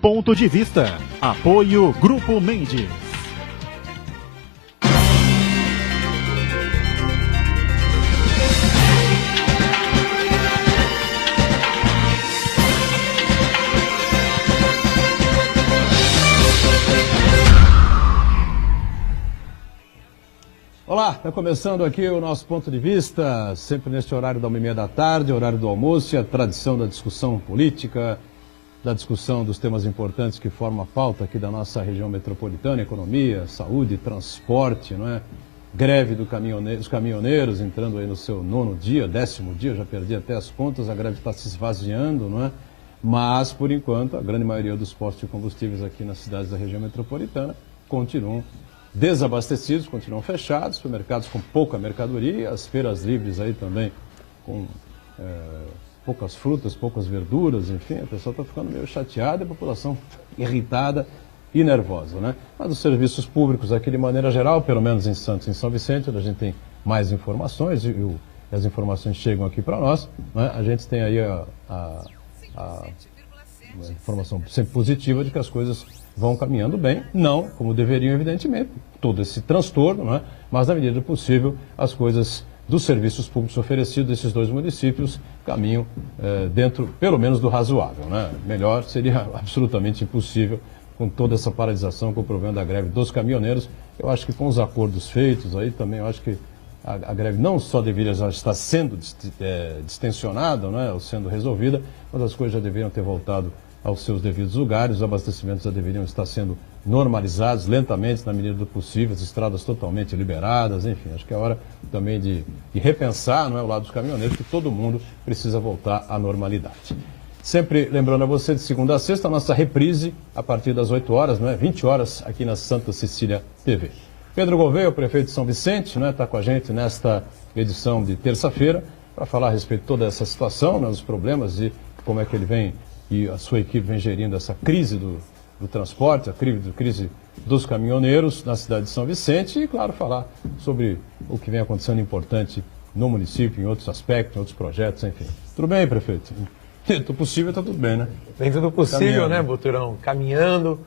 Ponto de Vista. Apoio Grupo Mendes. Olá, está começando aqui o nosso Ponto de Vista, sempre neste horário da 1h30 da tarde, horário do almoço e a tradição da discussão política, da discussão dos temas importantes que formam a pauta aqui da nossa região metropolitana, economia, saúde, transporte, não é? Greve dos caminhoneiros entrando aí no seu 9º dia, 10º dia, já perdi até as contas, a greve está se esvaziando, não é? Mas, por enquanto, a grande maioria dos postos de combustíveis aqui nas cidades da região metropolitana continuam desabastecidos, continuam fechados, supermercados com pouca mercadoria, as feiras livres aí também com poucas frutas, poucas verduras, enfim, a pessoa está ficando meio chateada e a população irritada e nervosa, né? Mas os serviços públicos aqui de maneira geral, pelo menos em Santos e em São Vicente, onde a gente tem mais informações e as informações chegam aqui para nós, né? A gente tem aí uma informação sempre positiva de que as coisas vão caminhando bem, não como deveriam, evidentemente, todo esse transtorno, né? Mas na medida do possível as coisas dos serviços públicos oferecidos desses dois municípios caminham dentro, pelo menos, do razoável, né? Melhor seria absolutamente impossível com toda essa paralisação, com o problema da greve dos caminhoneiros. Eu acho que com os acordos feitos aí também, eu acho que a greve não só deveria já estar sendo distensionada, né, ou sendo resolvida, mas as coisas já deveriam ter voltado aos seus devidos lugares, os abastecimentos já deveriam estar sendo normalizados lentamente, na medida do possível, as estradas totalmente liberadas, enfim, acho que é hora também de repensar, não é, o lado dos caminhoneiros, que todo mundo precisa voltar à normalidade. Sempre lembrando a você, de segunda a sexta, a nossa reprise a partir das 8 horas, não é, 20 horas, aqui na Santa Cecília TV. Pedro Gouveia, o prefeito de São Vicente, né, está com a gente nesta edição de terça-feira para falar a respeito de toda essa situação, né, os problemas e como é que ele vem e a sua equipe vem gerindo essa crise do transporte, a crise dos caminhoneiros na cidade de São Vicente e, claro, falar sobre o que vem acontecendo importante no município, em outros aspectos, em outros projetos, enfim. Tudo bem, prefeito? Dentro do possível, está tudo bem, né? Dentro do possível, caminhando, né, Boturão? Caminhando,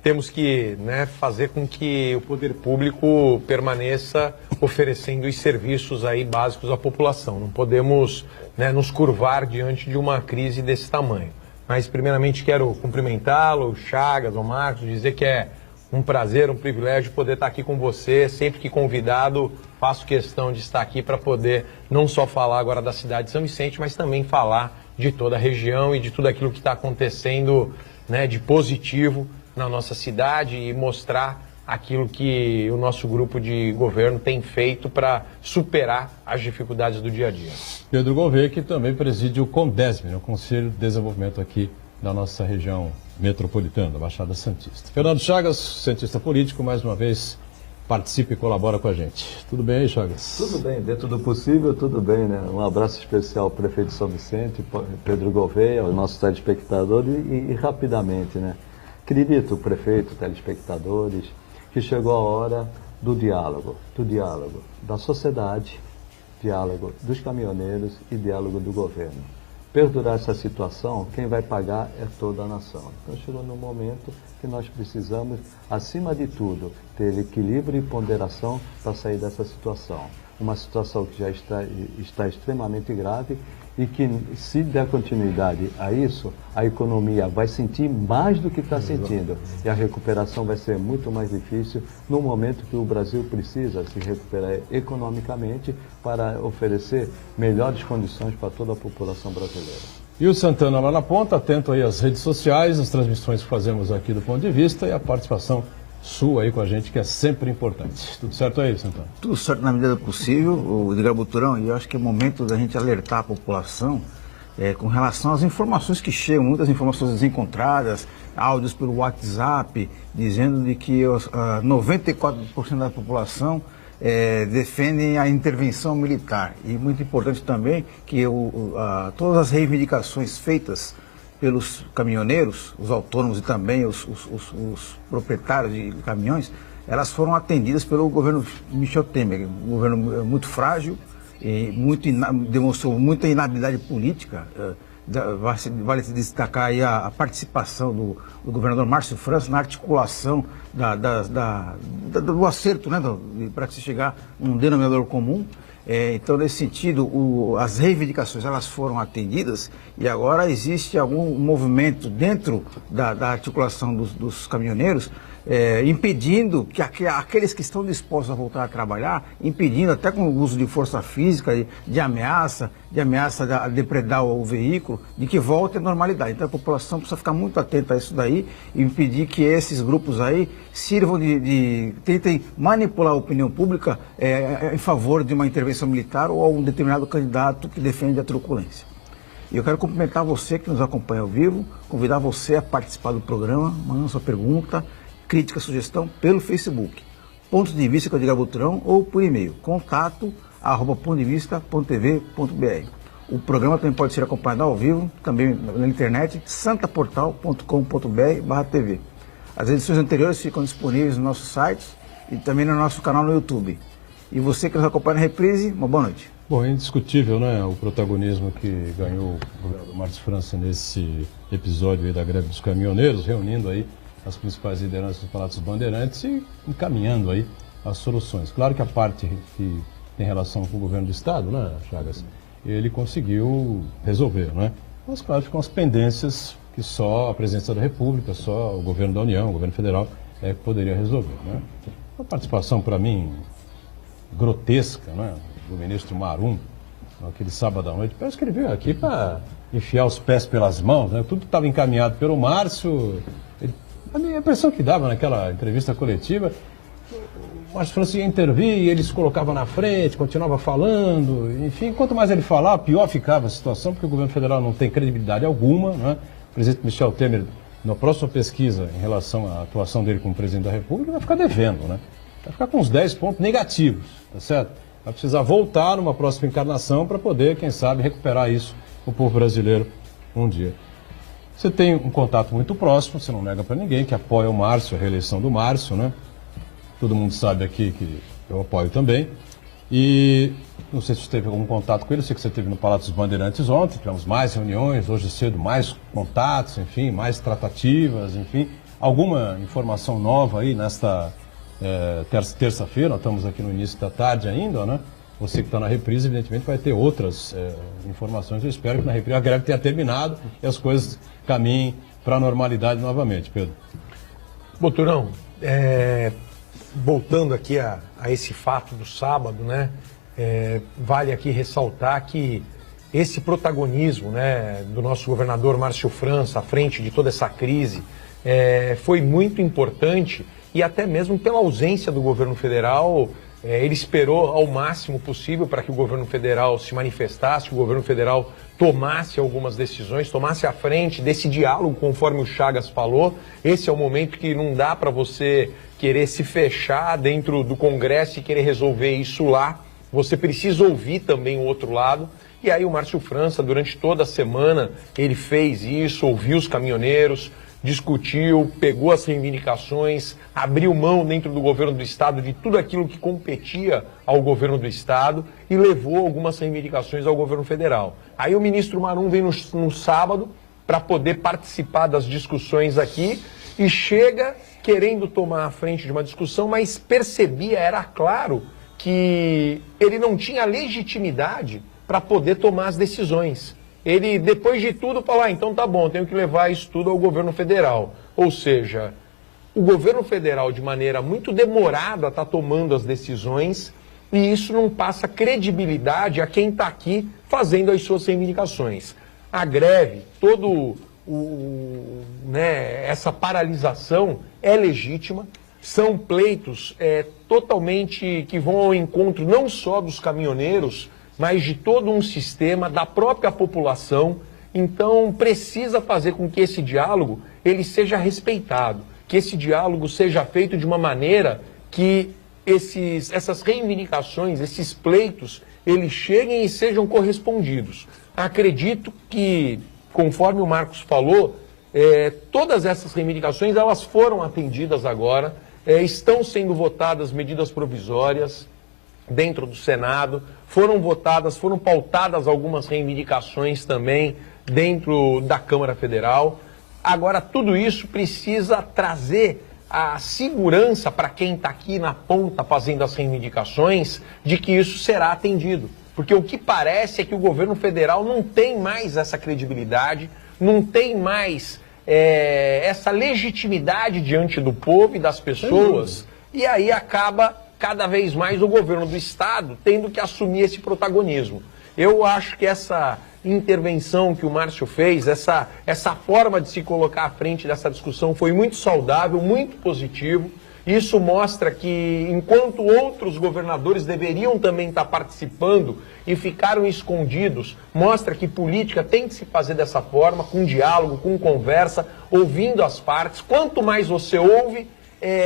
temos que, né, fazer com que o poder público permaneça oferecendo os serviços aí básicos à população. Não podemos, né, nos curvar diante de uma crise desse tamanho. Mas, primeiramente, quero cumprimentá-lo, Chagas, o Marcos, dizer que é um prazer, um privilégio poder estar aqui com você. Sempre que convidado, faço questão de estar aqui para poder não só falar agora da cidade de São Vicente, mas também falar de toda a região e de tudo aquilo que está acontecendo, né, de positivo na nossa cidade e mostrar aquilo que o nosso grupo de governo tem feito para superar as dificuldades do dia a dia. Pedro Gouveia, que também preside o CONDESB, o Conselho de Desenvolvimento aqui da nossa região metropolitana, da Baixada Santista. Fernando Chagas, cientista político, mais uma vez participa e colabora com a gente. Tudo bem aí, Chagas? Tudo bem, dentro do possível, tudo bem, né? Um abraço especial ao prefeito de São Vicente, Pedro Gouveia, ao nosso telespectador e rapidamente, né? Acredito, prefeito, telespectadores, que chegou a hora do diálogo da sociedade, diálogo dos caminhoneiros e diálogo do governo. Perdurar essa situação, quem vai pagar é toda a nação. Então chegou no momento que nós precisamos, acima de tudo, ter equilíbrio e ponderação para sair dessa situação. Uma situação que já está extremamente grave e que, se der continuidade a isso, a economia vai sentir mais do que está sentindo. E a recuperação vai ser muito mais difícil no momento que o Brasil precisa se recuperar economicamente para oferecer melhores condições para toda a população brasileira. E o Santana lá na ponta, atento aí às redes sociais, as transmissões que fazemos aqui do Ponto de Vista e a participação sua aí com a gente, que é sempre importante. Tudo certo aí, Santana? Tudo certo na medida do possível, o Edgar Boturão, e eu acho que é momento da gente alertar a população com relação às informações que chegam, muitas informações desencontradas, áudios pelo WhatsApp, dizendo de que 94% da população defendem a intervenção militar. E muito importante também que todas as reivindicações feitas pelos caminhoneiros, os autônomos e também os proprietários de caminhões, elas foram atendidas pelo governo Michel Temer, um governo muito frágil, e demonstrou muita inabilidade política vale se destacar aí a participação do governador Márcio França na articulação do acerto, né, para que se chegar a um denominador comum. Então, nesse sentido, as reivindicações elas foram atendidas e agora existe algum movimento dentro da articulação dos caminhoneiros impedindo que aqueles que estão dispostos a voltar a trabalhar, impedindo até com o uso de força física, de ameaça a depredar o veículo, de que volte à normalidade. Então a população precisa ficar muito atenta a isso daí e impedir que esses grupos aí sirvam tentem manipular a opinião pública em favor de uma intervenção militar ou a um determinado candidato que defende a truculência. E eu quero cumprimentar você que nos acompanha ao vivo, convidar você a participar do programa, mandando sua pergunta, crítica, sugestão pelo Facebook, Pontos de Vista com Edgar Butrão, ou por e-mail, contato@pontodevista.tv.br. O programa também pode ser acompanhado ao vivo, também na internet, santaportal.com.br/tv. As edições anteriores ficam disponíveis no nosso site e também no nosso canal no YouTube. E você que nos acompanha na reprise, uma boa noite. Bom, é indiscutível, né, o protagonismo que ganhou o governador Márcio França nesse episódio aí da greve dos caminhoneiros, reunindo aí as principais lideranças dos Palácios Bandeirantes e encaminhando aí as soluções. Claro que a parte que tem relação com o governo do Estado, né, Chagas, ele conseguiu resolver, né? Mas, claro, ficam as pendências que só a presidência da República, só o governo da União, o governo federal, que poderia resolver, né? Uma participação, para mim, grotesca, né, do ministro Marum, naquele sábado à noite. Parece que ele veio aqui para enfiar os pés pelas mãos, né? Tudo estava encaminhado pelo Márcio. A minha impressão que dava naquela entrevista coletiva, o Márcio França ia intervir e ele se colocava na frente, continuava falando, enfim, quanto mais ele falava, pior ficava a situação, porque o governo federal não tem credibilidade alguma, né? O presidente Michel Temer, na próxima pesquisa em relação à atuação dele como presidente da República, vai ficar devendo, né? Vai ficar com uns 10 pontos negativos, tá certo? Vai precisar voltar numa próxima encarnação para poder, quem sabe, recuperar isso o povo brasileiro um dia. Você tem um contato muito próximo, você não nega para ninguém, que apoia o Márcio, a reeleição do Márcio, né? Todo mundo sabe aqui que eu apoio também. E não sei se você teve algum contato com ele, eu sei que você esteve no Palácio dos Bandeirantes ontem, tivemos mais reuniões, hoje cedo mais contatos, enfim, mais tratativas, enfim. Alguma informação nova aí nesta terça-feira, nós estamos aqui no início da tarde ainda, né? Você que está na reprise, evidentemente, vai ter outras informações. Eu espero que na reprise a greve tenha terminado e as coisas caminhem para a normalidade novamente, Pedro. Boturão, voltando aqui a esse fato do sábado, né? Vale aqui ressaltar que esse protagonismo, né, do nosso governador Márcio França à frente de toda essa crise foi muito importante e até mesmo pela ausência do governo federal. Ele esperou ao máximo possível para que o governo federal se manifestasse, que o governo federal tomasse algumas decisões, tomasse à frente desse diálogo, conforme o Chagas falou. Esse é o momento que não dá para você querer se fechar dentro do Congresso e querer resolver isso lá. Você precisa ouvir também o outro lado. E aí o Márcio França, durante toda a semana, ele fez isso, ouviu os caminhoneiros, discutiu, pegou as reivindicações, abriu mão dentro do governo do Estado de tudo aquilo que competia ao governo do Estado e levou algumas reivindicações ao governo federal. Aí o ministro Marum vem no sábado para poder participar das discussões aqui e chega querendo tomar a frente de uma discussão, mas percebia, era claro, que ele não tinha legitimidade para poder tomar as decisões. Ele, depois de tudo, falou, então tá bom, tenho que levar isso tudo ao governo federal. Ou seja, o governo federal, de maneira muito demorada, está tomando as decisões e isso não passa credibilidade a quem está aqui fazendo as suas reivindicações. A greve, essa paralisação é legítima, são pleitos totalmente que vão ao encontro não só dos caminhoneiros, mas de todo um sistema, da própria população. Então precisa fazer com que esse diálogo ele seja respeitado, que esse diálogo seja feito de uma maneira que essas reivindicações, esses pleitos, eles cheguem e sejam correspondidos. Acredito que, conforme o Marcos falou, todas essas reivindicações elas foram atendidas agora, estão sendo votadas medidas provisórias dentro do Senado, foram votadas, foram pautadas algumas reivindicações também dentro da Câmara Federal. Agora, tudo isso precisa trazer a segurança para quem está aqui na ponta fazendo as reivindicações de que isso será atendido. Porque o que parece é que o governo federal não tem mais essa credibilidade, não tem mais essa legitimidade diante do povo e das pessoas, e aí acaba cada vez mais o governo do Estado tendo que assumir esse protagonismo. Eu acho que essa intervenção que o Márcio fez, essa forma de se colocar à frente dessa discussão foi muito saudável, muito positivo. Isso mostra que, enquanto outros governadores deveriam também estar participando e ficaram escondidos, mostra que política tem que se fazer dessa forma, com diálogo, com conversa, ouvindo as partes. Quanto mais você ouve,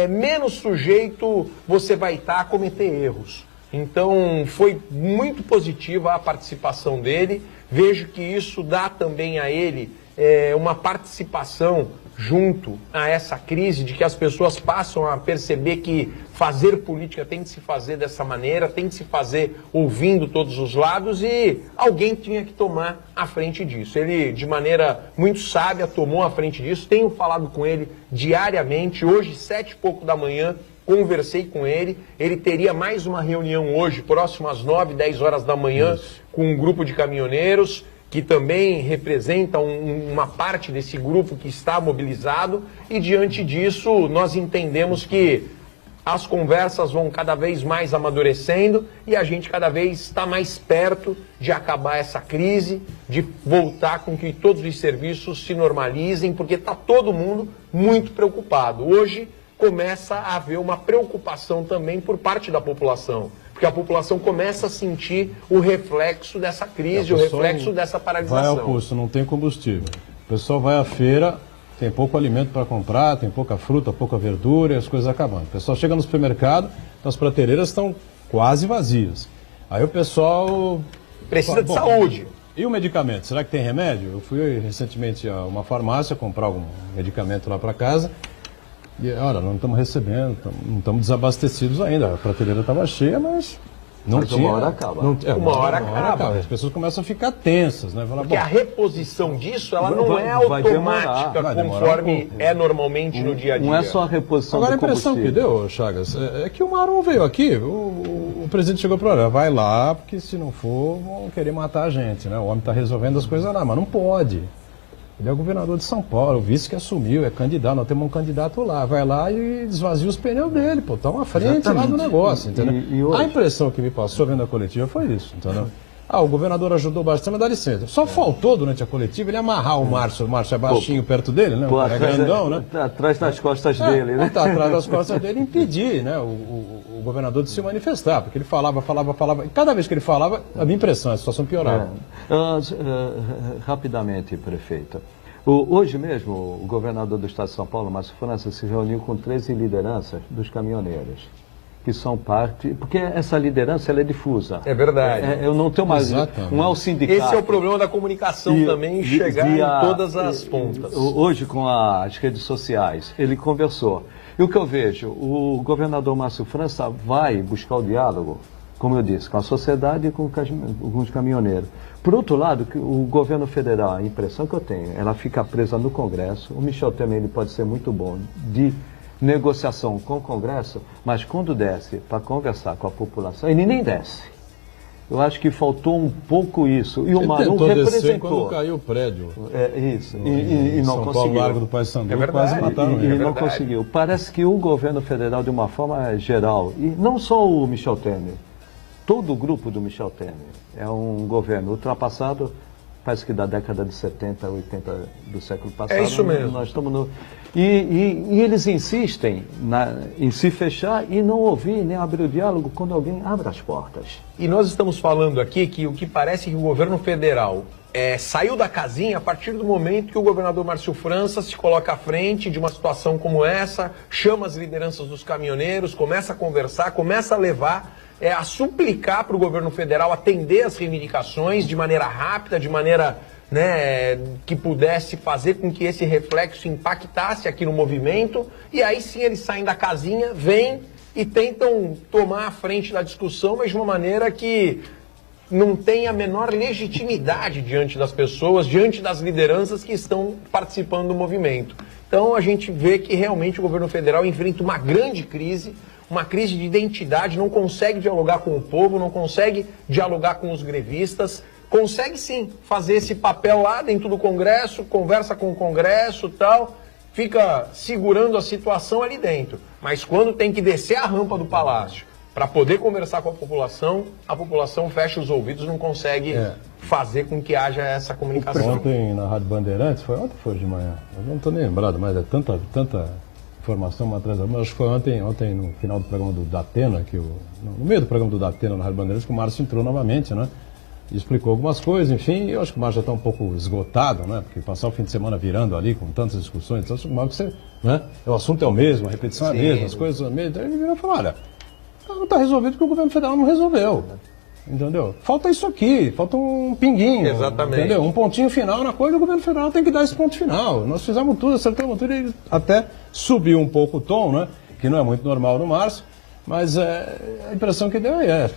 menos sujeito você vai estar a cometer erros. Então, foi muito positiva a participação dele. Vejo que isso dá também a ele uma participação junto a essa crise, de que as pessoas passam a perceber que fazer política tem que se fazer dessa maneira, tem que se fazer ouvindo todos os lados, e alguém tinha que tomar a frente disso. Ele, de maneira muito sábia, tomou a frente disso. Tenho falado com ele diariamente. Hoje, 7 e pouco da manhã, conversei com ele. Ele teria mais uma reunião hoje, próximo às 9, 10 horas da manhã, com um grupo de caminhoneiros, que também representa uma parte desse grupo que está mobilizado, e diante disso nós entendemos que as conversas vão cada vez mais amadurecendo e a gente cada vez está mais perto de acabar essa crise, de voltar com que todos os serviços se normalizem, porque está todo mundo muito preocupado. Hoje começa a haver uma preocupação também por parte da população, porque a população começa a sentir o reflexo dessa crise, o reflexo dessa paralisação. Vai ao posto, não tem combustível. O pessoal vai à feira, tem pouco alimento para comprar, tem pouca fruta, pouca verdura, e as coisas acabando. O pessoal chega no supermercado, as prateleiras estão quase vazias. Aí o pessoal... Precisa de saúde. E o medicamento? Será que tem remédio? Eu fui recentemente a uma farmácia comprar algum medicamento lá para casa. E, olha, não estamos recebendo, não estamos desabastecidos ainda. A prateleira estava cheia, mas não tinha. Uma hora acaba. Uma hora acaba. As pessoas começam a ficar tensas, né? Falar, porque a reposição disso, ela não é automática, conforme é normalmente no dia a dia. Não é só a reposição Agora, do combustível. a impressão que deu, Chagas, é que o Maron veio aqui, o presidente chegou para olha, vai lá, porque se não for, vão querer matar a gente, né? O homem está resolvendo as coisas lá, mas não pode. Ele é o governador de São Paulo, o vice que assumiu, é candidato, nós temos um candidato lá, vai lá e desvazia os pneus dele, pô, tá uma frente lá do negócio, entendeu? E hoje? A impressão que me passou vendo a coletiva foi isso, entendeu? O governador ajudou bastante, mas dá licença. Só faltou durante a coletiva ele amarrar o Márcio é baixinho perto dele, né? É grandão, né? Atrás das costas dele, né? Tá atrás das costas dele, impedir, né, o governador de se manifestar, porque ele falava, e cada vez que ele falava, a minha impressão, a situação piorava. Rapidamente, prefeita. Hoje mesmo, o governador do estado de São Paulo, Márcio França, se reuniu com 13 lideranças dos caminhoneiros, que são parte... Porque essa liderança ela é difusa. É verdade. Eu não tenho mais... Não é o sindicato. Esse é o problema da comunicação também, chegar em todas as pontas. Hoje, com as redes sociais, ele conversou. E o que eu vejo, o governador Márcio França vai buscar o diálogo, como eu disse, com a sociedade e com os caminhoneiros. Por outro lado, o governo federal, a impressão que eu tenho, ela fica presa no Congresso. O Michel Temer ele pode ser muito bom de negociação com o Congresso, mas quando desce para conversar com a população, ele nem desce. Eu acho que faltou um pouco isso. E o Maron representou. Quando caiu o prédio. Isso. E não São conseguiu. Paulo, Largo do Paissandu, quase mataram ele. E não conseguiu. Parece que o governo federal, de uma forma geral, e não só o Michel Temer, todo o grupo do Michel Temer, é um governo ultrapassado, parece que da década de 70, 80 do século passado. É isso mesmo. Nós estamos no... E eles insistem em se fechar e não ouvir, nem abrir o diálogo quando alguém abre as portas. E nós estamos falando aqui que o que parece que o governo federal saiu da casinha a partir do momento que o governador Márcio França se coloca à frente de uma situação como essa, chama as lideranças dos caminhoneiros, começa a conversar, começa a levar, a suplicar para o governo federal atender as reivindicações de maneira rápida, de maneira... que pudesse fazer com que esse reflexo impactasse aqui no movimento, e aí sim eles saem da casinha, vêm e tentam tomar a frente da discussão, mas de uma maneira que não tem a menor legitimidade diante das pessoas, diante das lideranças que estão participando do movimento. Então a gente vê que realmente o governo federal enfrenta uma grande crise, uma crise de identidade, não consegue dialogar com o povo, não consegue dialogar com os grevistas, consegue sim fazer esse papel lá dentro do Congresso, conversa com o Congresso e tal, fica segurando a situação ali dentro. Mas quando tem que descer a rampa do Palácio para poder conversar com a população fecha os ouvidos, não consegue fazer com que haja essa comunicação. Ontem na Rádio Bandeirantes, foi ontem ou foi de manhã? Eu não estou nem lembrado, mas é tanta informação uma atrás da outra. Mas acho que foi ontem no final do programa do Datena, no meio do programa do Datena na Rádio Bandeirantes, que o Márcio entrou novamente, né? E explicou algumas coisas, enfim, eu acho que o Márcio já está um pouco esgotado, né? Porque passar o fim de semana virando ali com tantas discussões, então, né? O assunto é o mesmo, a repetição é a mesma, as coisas são as mesmas. Então ele virou e falou, olha, não está resolvido porque o governo federal não resolveu. Entendeu? Falta isso aqui, falta um pinguinho. Exatamente. Entendeu? Um pontinho final na coisa, o governo federal tem que dar esse ponto final. Nós fizemos tudo, acertamos tudo, e ele até subiu um pouco o tom, né? Que não é muito normal no Márcio, mas a impressão que deu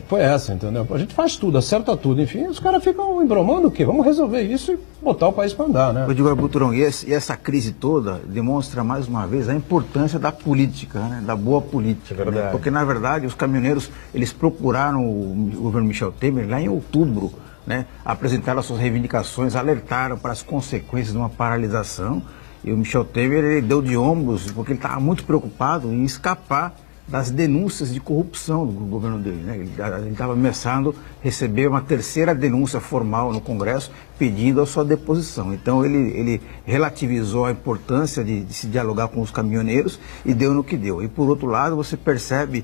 foi essa, entendeu? A gente faz tudo, acerta tudo, enfim, os caras ficam embromando o quê? Vamos resolver isso e botar o país para andar, né? Eu digo, Buturão, e essa crise toda demonstra mais uma vez a importância da política, né? Da boa política. É verdade. Né? Porque, na verdade, os caminhoneiros, eles procuraram o governo Michel Temer lá em outubro, né? Apresentaram as suas reivindicações, alertaram para as consequências de uma paralisação, e o Michel Temer, ele deu de ombros, porque ele estava muito preocupado em escapar das denúncias de corrupção do governo dele, né? Ele estava ameaçando receber uma terceira denúncia formal no Congresso pedindo a sua deposição. Então ele relativizou a importância de se dialogar com os caminhoneiros e deu no que deu. E por outro lado, você percebe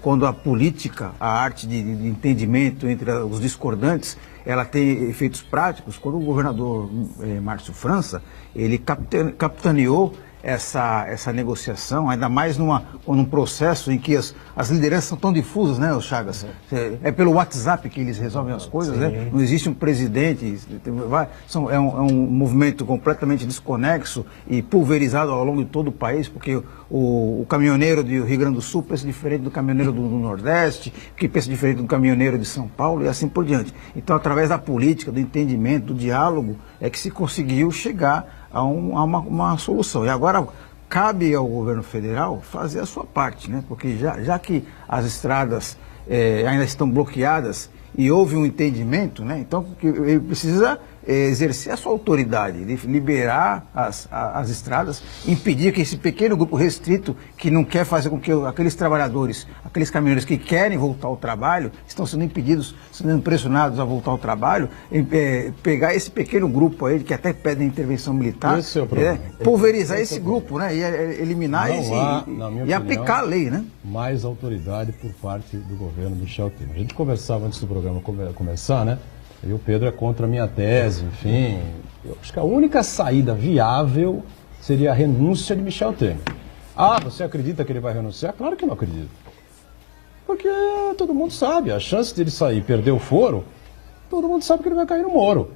quando a política, a arte de entendimento entre os discordantes, ela tem efeitos práticos. Quando o governador Márcio França, ele capitaneou essa negociação, ainda mais num processo em que as lideranças são tão difusas, né, Chagas? É pelo WhatsApp que eles resolvem as coisas, né? Não existe um presidente, é um movimento completamente desconexo e pulverizado ao longo de todo o país, porque o caminhoneiro do Rio Grande do Sul pensa diferente do caminhoneiro do Nordeste, que pensa diferente do caminhoneiro de São Paulo e assim por diante. Então, através da política, do entendimento, do diálogo, é que se conseguiu chegar a uma solução. E agora cabe ao governo federal fazer a sua parte, né? Porque já que as estradas ainda estão bloqueadas e houve um entendimento, né? Então ele precisa exercer a sua autoridade, de liberar as estradas, impedir que esse pequeno grupo restrito, que não quer fazer com que aqueles trabalhadores, aqueles caminhoneiros que querem voltar ao trabalho, estão sendo impedidos, sendo pressionados a voltar ao trabalho, pegar esse pequeno grupo aí, que até pedem intervenção militar, pulverizar esse grupo, né? E eliminar e aplicar a lei, né? Mais autoridade por parte do governo Michel Temer. A gente conversava antes do programa começar, né? E o Pedro é contra a minha tese, enfim. Eu acho que a única saída viável seria a renúncia de Michel Temer. Ah, você acredita que ele vai renunciar? Claro que não acredito. Porque todo mundo sabe, a chance de ele sair e perder o foro, todo mundo sabe que ele vai cair no Moro.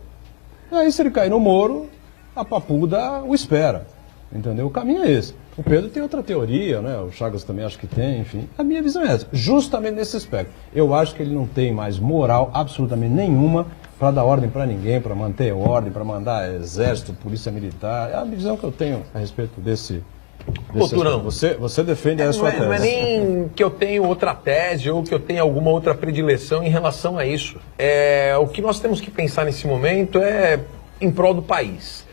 E aí, se ele cair no Moro, a papuda o espera. Entendeu? O caminho é esse. O Pedro tem outra teoria, né? O Chagas também acho que tem, enfim. A minha visão é essa, justamente nesse aspecto. Eu acho que ele não tem mais moral absolutamente nenhuma para dar ordem para ninguém, para manter ordem, para mandar exército, polícia militar. É a visão que eu tenho a respeito desse Turão, você defende a sua tese. Não é nem que eu tenho outra tese ou que eu tenho alguma outra predileção em relação a isso. O que nós temos que pensar nesse momento é em prol do país.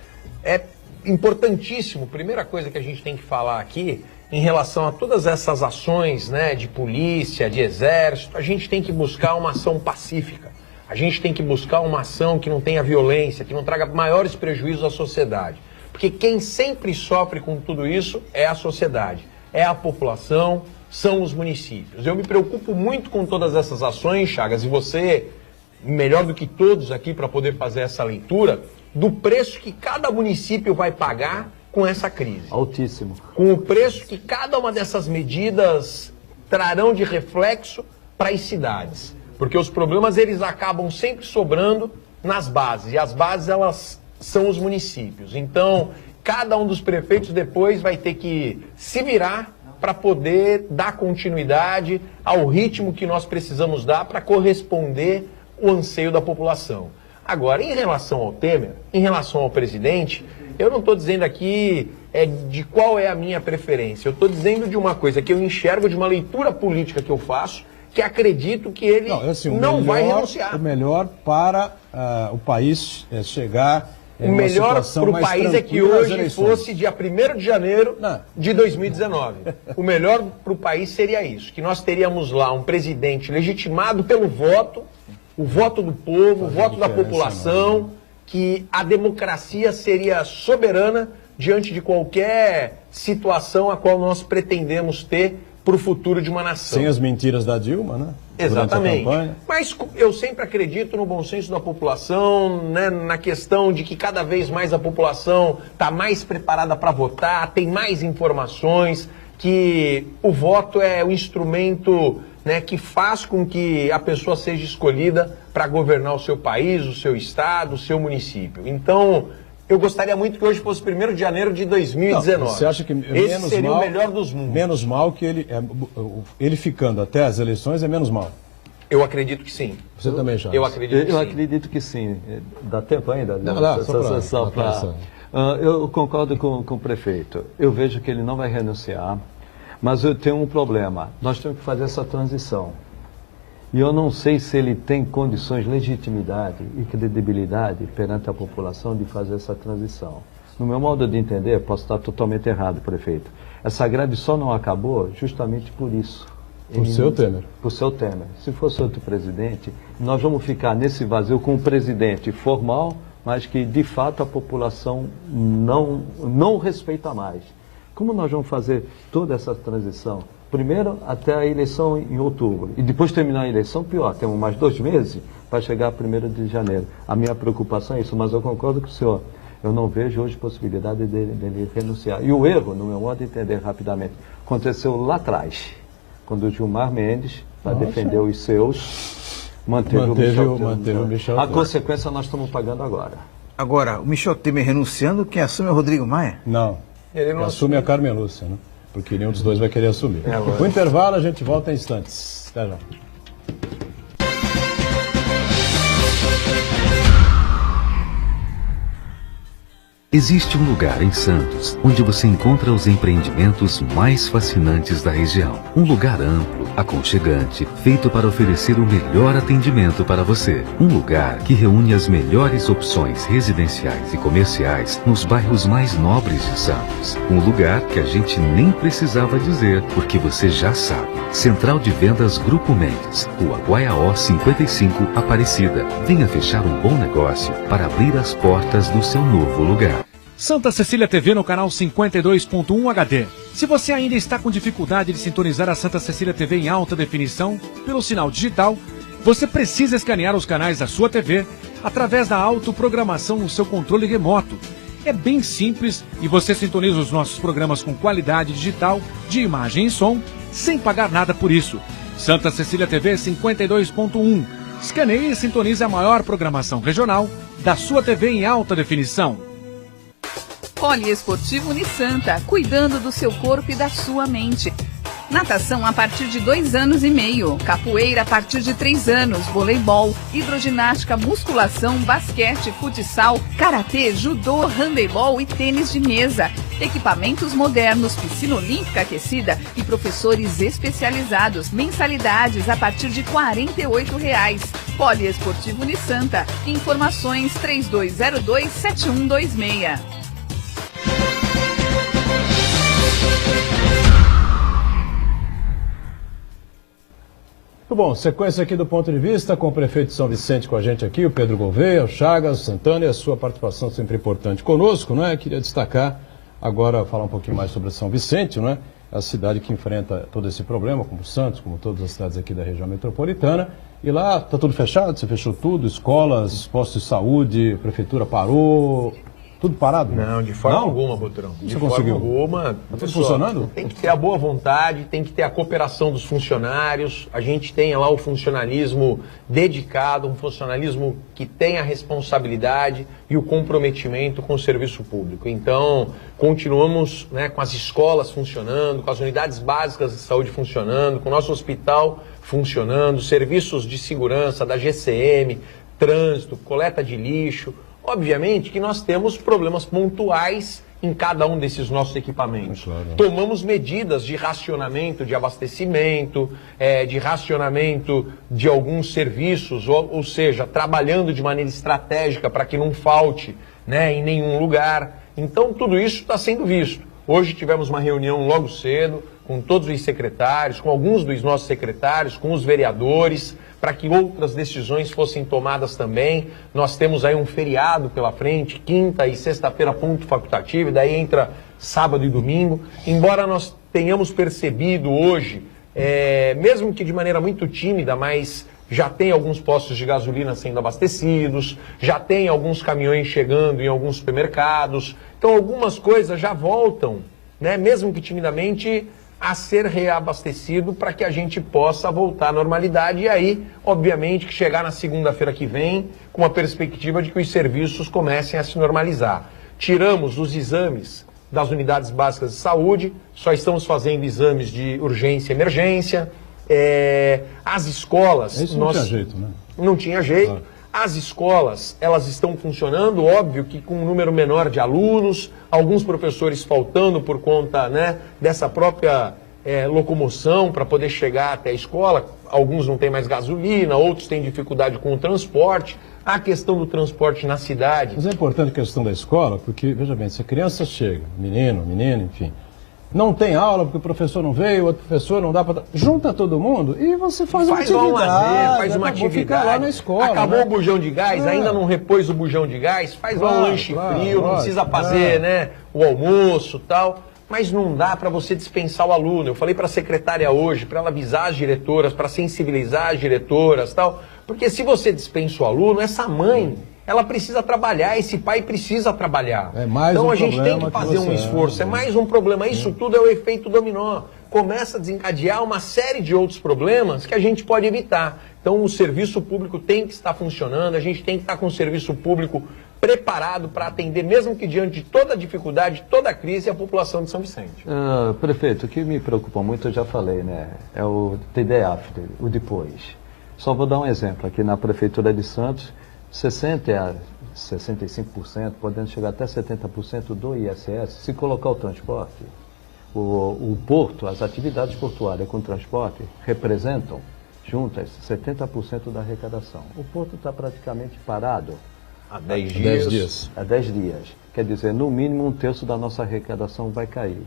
É importantíssimo, primeira coisa que a gente tem que falar aqui, em relação a todas essas ações, né, de polícia, de exército, a gente tem que buscar uma ação pacífica. A gente tem que buscar uma ação que não tenha violência, que não traga maiores prejuízos à sociedade. Porque quem sempre sofre com tudo isso é a sociedade, é a população, são os municípios. Eu me preocupo muito com todas essas ações, Chagas, e você, melhor do que todos aqui para poder fazer essa leitura, do preço que cada município vai pagar com essa crise. Altíssimo. Com o preço que cada uma dessas medidas trarão de reflexo para as cidades. Porque os problemas, eles acabam sempre sobrando nas bases. E as bases, elas são os municípios. Então, cada um dos prefeitos depois vai ter que se virar para poder dar continuidade ao ritmo que nós precisamos dar para corresponder o anseio da população. Agora, em relação ao Temer, em relação ao presidente, eu não estou dizendo aqui de qual é a minha preferência. Eu estou dizendo de uma coisa que eu enxergo, de uma leitura política que eu faço, que acredito que ele não vai renunciar. O melhor para o país chegar em o uma melhor situação para o mais país é que tranquila nas hoje eleições. fosse dia 1º de janeiro de 2019. O melhor para o país seria isso, que nós teríamos lá um presidente legitimado pelo voto, o voto do povo, o voto da população, que a democracia seria soberana diante de qualquer situação a qual nós pretendemos ter para o futuro de uma nação. Sem as mentiras da Dilma, né? Exatamente. Mas eu sempre acredito no bom senso da população, né, na questão de que cada vez mais a população está mais preparada para votar, tem mais informações, que o voto é o instrumento, né, que faz com que a pessoa seja escolhida para governar o seu país, o seu estado, o seu município. Então, eu gostaria muito que hoje fosse 1º de janeiro de 2019. Não, você acha que esse seria o melhor dos mundos? Menos mal que ele ficando até as eleições é menos mal? Eu acredito que sim. Você também já? Eu acredito que sim. Eu acredito que sim. Dá tempo ainda? Não, eu concordo com o prefeito. Eu vejo que ele não vai renunciar, mas eu tenho um problema. Nós temos que fazer essa transição. E eu não sei se ele tem condições, legitimidade e credibilidade perante a população de fazer essa transição. No meu modo de entender, posso estar totalmente errado, prefeito. Essa greve só não acabou justamente por isso. Por seu Temer. Por seu Temer. Se fosse outro presidente, nós vamos ficar nesse vazio com um presidente formal, mas que de fato a população não respeita mais. Como nós vamos fazer toda essa transição? Primeiro, até a eleição em outubro. E depois terminar a eleição, pior, temos mais 2 meses para chegar a 1º de janeiro. A minha preocupação é isso, mas eu concordo com o senhor. Eu não vejo hoje possibilidade dele renunciar. E o erro, no meu modo de entender rapidamente, aconteceu lá atrás, quando o Gilmar Mendes, para defender os seus, manteve o Michel. A consequência nós estamos pagando agora. Agora, o Michel Temer renunciando, quem assume é o Rodrigo Maia? Não. Ele não assume a Carmen Lúcia, né? Porque nenhum dos dois vai querer assumir. Com o intervalo, a gente volta em instantes. Até já. Existe um lugar em Santos onde você encontra os empreendimentos mais fascinantes da região. Um lugar amplo, aconchegante, feito para oferecer o melhor atendimento para você. Um lugar que reúne as melhores opções residenciais e comerciais nos bairros mais nobres de Santos. Um lugar que a gente nem precisava dizer, porque você já sabe. Central de Vendas Grupo Mendes, Rua Guaiaó 55, Aparecida. Venha fechar um bom negócio para abrir as portas do seu novo lugar. Santa Cecília TV no canal 52.1 HD. Se você ainda está com dificuldade de sintonizar a Santa Cecília TV em alta definição pelo sinal digital, você precisa escanear os canais da sua TV através da autoprogramação no seu controle remoto. É bem simples e você sintoniza os nossos programas com qualidade digital, de imagem e som, sem pagar nada por isso. Santa Cecília TV 52.1. Escaneie e sintonize a maior programação regional da sua TV em alta definição. Poliesportivo Unisanta, cuidando do seu corpo e da sua mente. Natação a partir de 2 anos e meio, capoeira a partir de 3 anos, voleibol, hidroginástica, musculação, basquete, futsal, karatê, judô, handebol e tênis de mesa. Equipamentos modernos, piscina olímpica aquecida e professores especializados. Mensalidades a partir de R$ 48,00. Poliesportivo Unisanta. Informações 3202-7126. Muito bom, sequência aqui do Ponto de Vista com o prefeito de São Vicente com a gente aqui, o Pedro Gouveia, o Chagas, o Santana, e a sua participação sempre importante conosco, né? Queria destacar agora, falar um pouquinho mais sobre São Vicente, né? A cidade que enfrenta todo esse problema, como Santos, como todas as cidades aqui da região metropolitana. E lá está tudo fechado, você fechou tudo, escolas, postos de saúde, a prefeitura parou. Tudo parado? Não, de forma Não? alguma, Boturão. De Você forma conseguiu? alguma. Tá tudo Pessoal, funcionando? Tem que ter a boa vontade, tem que ter a cooperação dos funcionários. A gente tem lá o funcionalismo dedicado, um funcionalismo que tem a responsabilidade e o comprometimento com o serviço público. Então, continuamos, né, com as escolas funcionando, com as unidades básicas de saúde funcionando, com o nosso hospital funcionando, serviços de segurança da GCM, trânsito, coleta de lixo. Obviamente que nós temos problemas pontuais em cada um desses nossos equipamentos. Claro. Tomamos medidas de racionamento de abastecimento, de racionamento de alguns serviços, ou seja, trabalhando de maneira estratégica para que não falte, né, em nenhum lugar. Então, tudo isso está sendo visto. Hoje tivemos uma reunião logo cedo com todos os secretários, com alguns dos nossos secretários, com os vereadores, para que outras decisões fossem tomadas também. Nós temos aí um feriado pela frente, quinta e sexta-feira, ponto facultativo, e daí entra sábado e domingo. Embora nós tenhamos percebido hoje, mesmo que de maneira muito tímida, mas já tem alguns postos de gasolina sendo abastecidos, já tem alguns caminhões chegando em alguns supermercados. Então algumas coisas já voltam, né, mesmo que timidamente, a ser reabastecido para que a gente possa voltar à normalidade. E aí, obviamente, que chegar na segunda-feira que vem com a perspectiva de que os serviços comecem a se normalizar. Tiramos os exames das unidades básicas de saúde, só estamos fazendo exames de urgência e emergência. As escolas... Isso não tinha jeito, né? Não tinha jeito. Claro. As escolas, elas estão funcionando, óbvio que com um número menor de alunos, alguns professores faltando por conta, né, dessa própria locomoção para poder chegar até a escola. Alguns não têm mais gasolina, outros têm dificuldade com o transporte. A questão do transporte na cidade... Mas é importante a questão da escola, porque, veja bem, se a criança chega, menino, menina, enfim, não tem aula porque o professor não veio, o outro professor não dá para... Junta todo mundo e você faz uma atividade. Um lazer, faz uma atividade. Ficar lá na escola. Acabou, né? o bujão de gás, ainda não repôs o bujão de gás, faz lá um lanche frio, não precisa lógico, fazer, né, o almoço e tal. Mas não dá para você dispensar o aluno. Eu falei para a secretária hoje, para ela avisar as diretoras, para sensibilizar as diretoras e tal. Porque se você dispensa o aluno, essa mãe... ela precisa trabalhar, esse pai precisa trabalhar. Então a gente tem que fazer um esforço, é mais um problema. Isso tudo é o efeito dominó. Começa a desencadear uma série de outros problemas que a gente pode evitar. Então o serviço público tem que estar funcionando, a gente tem que estar com o serviço público preparado para atender, mesmo que diante de toda a dificuldade, toda a crise, a população de São Vicente. Prefeito, o que me preocupa muito, eu já falei, né? É o TD After, o depois. Só vou dar um exemplo. Aqui na Prefeitura de Santos, 60% a 65%, podendo chegar até 70% do ISS, se colocar o transporte, o porto, as atividades portuárias com transporte representam juntas 70% da arrecadação. O porto está praticamente parado. Há 10 dias. Há 10 dias. Quer dizer, no mínimo 1/3 da nossa arrecadação vai cair.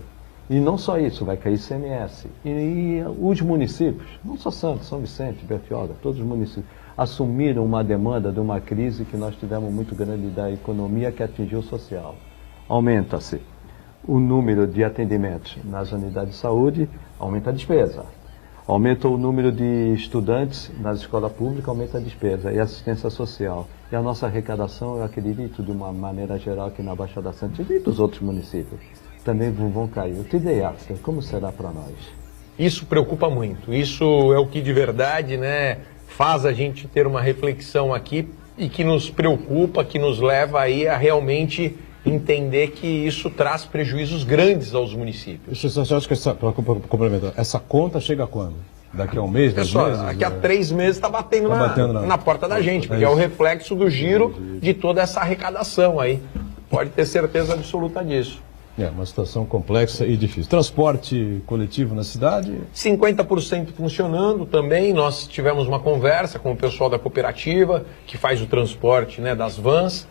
E não só isso, vai cair ICMS. E os municípios, não só Santos, São Vicente, Bertioga, todos os municípios, assumiram uma demanda de uma crise que nós tivemos muito grande da economia que atingiu o social. Aumenta-se o número de atendimentos nas unidades de saúde, aumenta a despesa. Aumenta o número de estudantes nas escolas públicas, aumenta a despesa e assistência social. E a nossa arrecadação, eu acredito, de uma maneira geral aqui na Baixada Santista e dos outros municípios, também vão cair. O TD After, como será para nós? Isso preocupa muito. Isso é o que de verdade, né, faz a gente ter uma reflexão aqui e que nos preocupa, que nos leva aí a realmente entender que isso traz prejuízos grandes aos municípios. Você acha que essa conta chega quando? Daqui a um mês, 2 Pessoal, meses? daqui a 3 meses está batendo, na porta da gente, porque é o reflexo do giro de toda essa arrecadação aí. Pode ter certeza absoluta disso. É uma situação complexa e difícil. Transporte coletivo na cidade? 50% funcionando também. Nós tivemos uma conversa com o pessoal da cooperativa, que faz o transporte, né, das vans.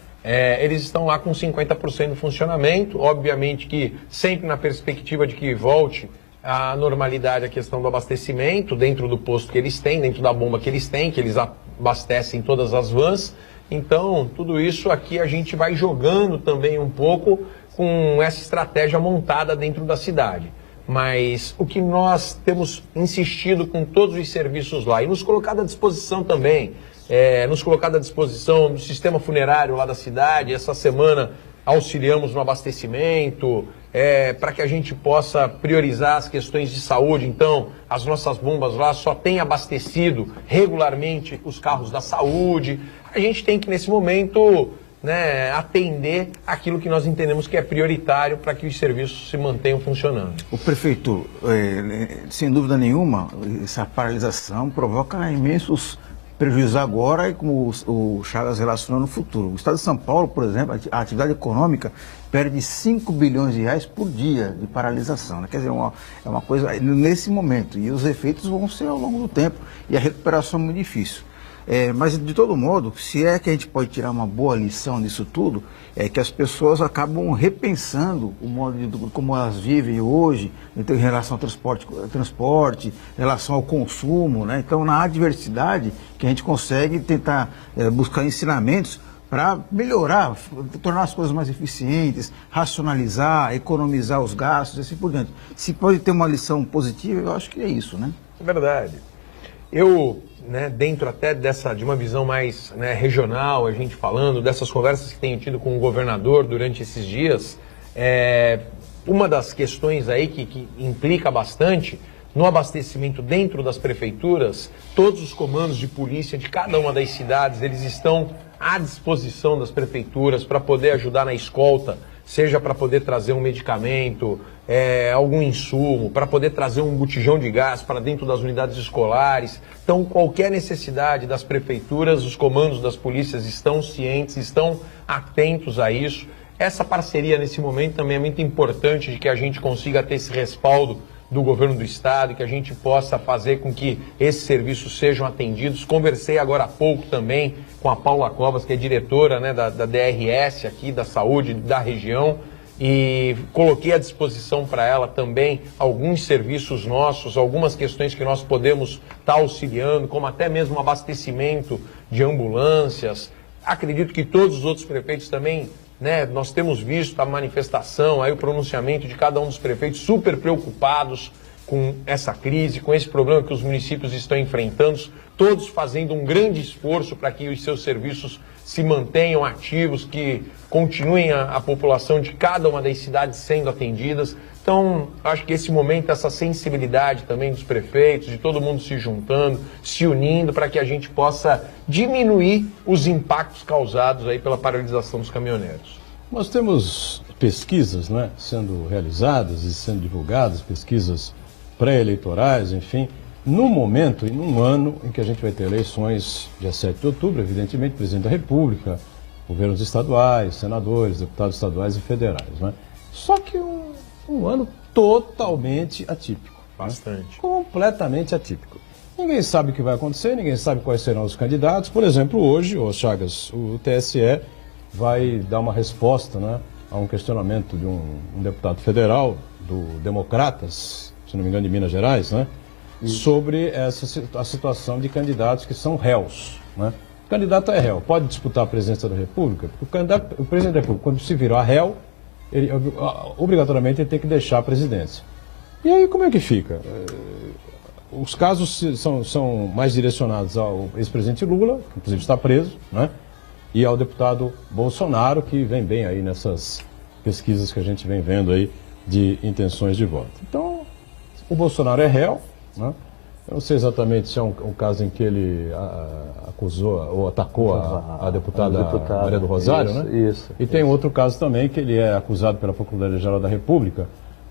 Eles estão lá com 50% de funcionamento. Obviamente que sempre na perspectiva de que volte à normalidade a questão do abastecimento dentro do posto que eles têm, dentro da bomba que eles têm, que eles abastecem todas as vans. Então, tudo isso aqui a gente vai jogando também um pouco com essa estratégia montada dentro da cidade. Mas o que nós temos insistido com todos os serviços lá e nos colocado à disposição também, nos colocado à disposição do sistema funerário lá da cidade. Essa semana auxiliamos no abastecimento, para que a gente possa priorizar as questões de saúde. Então, as nossas bombas lá só têm abastecido regularmente os carros da saúde. A gente tem que, nesse momento, né, atender aquilo que nós entendemos que é prioritário para que os serviços se mantenham funcionando. O prefeito, sem dúvida nenhuma, essa paralisação provoca imensos prejuízos agora e, como o Chagas relacionou, no futuro. O Estado de São Paulo, por exemplo, a atividade econômica perde 5 bilhões de reais por dia de paralisação, né? Quer dizer, é uma coisa nesse momento, e os efeitos vão ser ao longo do tempo, e a recuperação é muito difícil. Mas, de todo modo, se é que a gente pode tirar uma boa lição disso tudo, é que as pessoas acabam repensando o modo como elas vivem hoje, em relação ao transporte, em relação ao consumo, né? Então, na adversidade, que a gente consegue tentar buscar ensinamentos para melhorar, tornar as coisas mais eficientes, racionalizar, economizar os gastos e assim por diante. Se pode ter uma lição positiva, eu acho que é isso, né? É verdade. Eu, né, dentro até de uma visão mais, né, regional, a gente falando dessas conversas que tenho tido com o governador durante esses dias, uma das questões aí que implica bastante no abastecimento dentro das prefeituras, todos os comandos de polícia de cada uma das cidades, eles estão à disposição das prefeituras para poder ajudar na escolta, seja para poder trazer um medicamento, algum insumo, para poder trazer um botijão de gás para dentro das unidades escolares. Então, qualquer necessidade das prefeituras, os comandos das polícias estão cientes, estão atentos a isso. Essa parceria nesse momento também é muito importante, de que a gente consiga ter esse respaldo do governo do estado, que a gente possa fazer com que esses serviços sejam atendidos. Conversei agora há pouco também com a Paula Covas, que é diretora, né, da DRS aqui, da saúde da região, e coloquei à disposição para ela também alguns serviços nossos, algumas questões que nós podemos estar auxiliando, como até mesmo abastecimento de ambulâncias. Acredito que todos os outros prefeitos também, né, nós temos visto a manifestação, aí o pronunciamento de cada um dos prefeitos super preocupados com essa crise, com esse problema que os municípios estão enfrentando, todos fazendo um grande esforço para que os seus serviços se mantenham ativos, que continuem a população de cada uma das cidades sendo atendidas. Então, acho que esse momento, essa sensibilidade também dos prefeitos, de todo mundo se juntando, se unindo, para que a gente possa diminuir os impactos causados aí pela paralisação dos caminhoneiros. Nós temos pesquisas, né, sendo realizadas e sendo divulgadas, pesquisas pré-eleitorais, enfim, no momento e num ano em que a gente vai ter eleições, dia 7 de outubro, evidentemente, presidente da República, governos estaduais, senadores, deputados estaduais e federais, né? Só que um ano totalmente atípico. Bastante. Né? Completamente atípico. Ninguém sabe o que vai acontecer, ninguém sabe quais serão os candidatos. Por exemplo, hoje, Chagas, o TSE vai dar uma resposta, né, a um questionamento de um deputado federal, do Democratas, se não me engano, de Minas Gerais, né, sobre a situação de candidatos que são réus. Né? O candidato é réu, pode disputar a presidência da República, porque o presidente da República, quando se virar réu, ele, obrigatoriamente ele tem que deixar a presidência. E aí como é que fica? Os casos são mais direcionados ao ex-presidente Lula, que inclusive está preso, né? E ao deputado Bolsonaro, que vem bem aí nessas pesquisas que a gente vem vendo aí de intenções de voto. Então, o Bolsonaro é réu, né? Eu não sei exatamente se é um caso em que ele acusou ou atacou a deputada Maria do Rosário, isso, né? Isso. E tem outro caso também que ele é acusado pela Procuradoria-Geral da República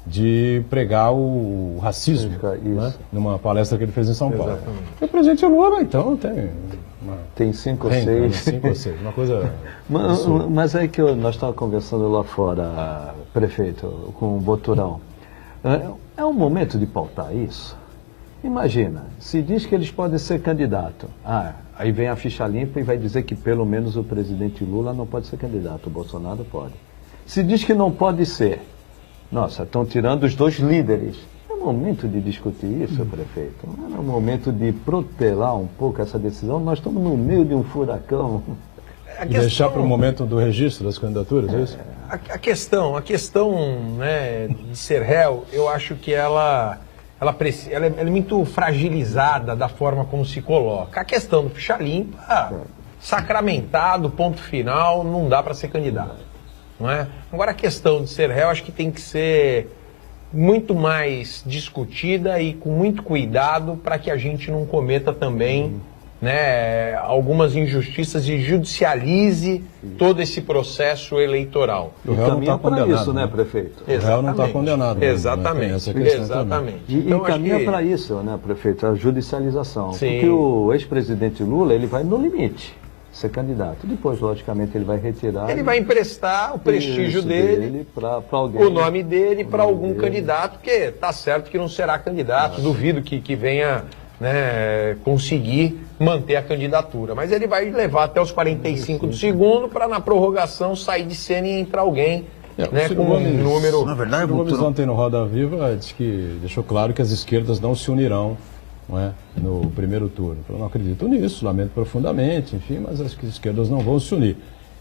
de pregar o racismo, né? Numa palestra que ele fez em São Paulo. Exatamente. E o presidente Lula, então, tem 5 ou 6. Né? 5 ou 6, uma coisa... Mas é que nós estávamos conversando lá fora, prefeito, com o Boturão. É um momento de pautar isso? Imagina, se diz que eles podem ser candidato. Aí vem a ficha limpa e vai dizer que pelo menos o presidente Lula não pode ser candidato, o Bolsonaro pode. Se diz que não pode ser, nossa, estão tirando os dois líderes. É momento de discutir isso, prefeito. Não é momento de protelar um pouco essa decisão. Nós estamos no meio de um furacão. E deixar para o momento do registro das candidaturas, é isso? A questão, né, de ser réu, eu acho que ela é muito fragilizada da forma como se coloca. A questão do ficha limpa, sacramentado, ponto final, não dá para ser candidato. não é? Agora, a questão de ser réu, acho que tem que ser muito mais discutida e com muito cuidado para que a gente não cometa também, né, algumas injustiças e judicialize todo esse processo eleitoral. O réu não está condenado, isso, né, prefeito? O réu não está condenado. Exatamente. Né? Essa questão Exatamente. E Então, acho caminha que- para isso, né, prefeito? A judicialização. Sim. Porque o ex-presidente Lula, ele vai no limite ser candidato. Depois, logicamente, ele vai retirar... Ele vai emprestar o prestígio isso dele, para alguém. o nome dele para algum candidato, porque tá certo que não será candidato, duvido que venha, né, conseguir manter a candidatura. Mas ele vai levar até os 45 do segundo para na prorrogação sair de cena e entrar alguém, né, o Ciro com um Gomes, número... Na verdade, O Gomes Boturão, ontem no Roda Viva disse que deixou claro que as esquerdas não se unirão, não é, no primeiro turno. Eu não acredito nisso, lamento profundamente, enfim, mas acho que as esquerdas não vão se unir.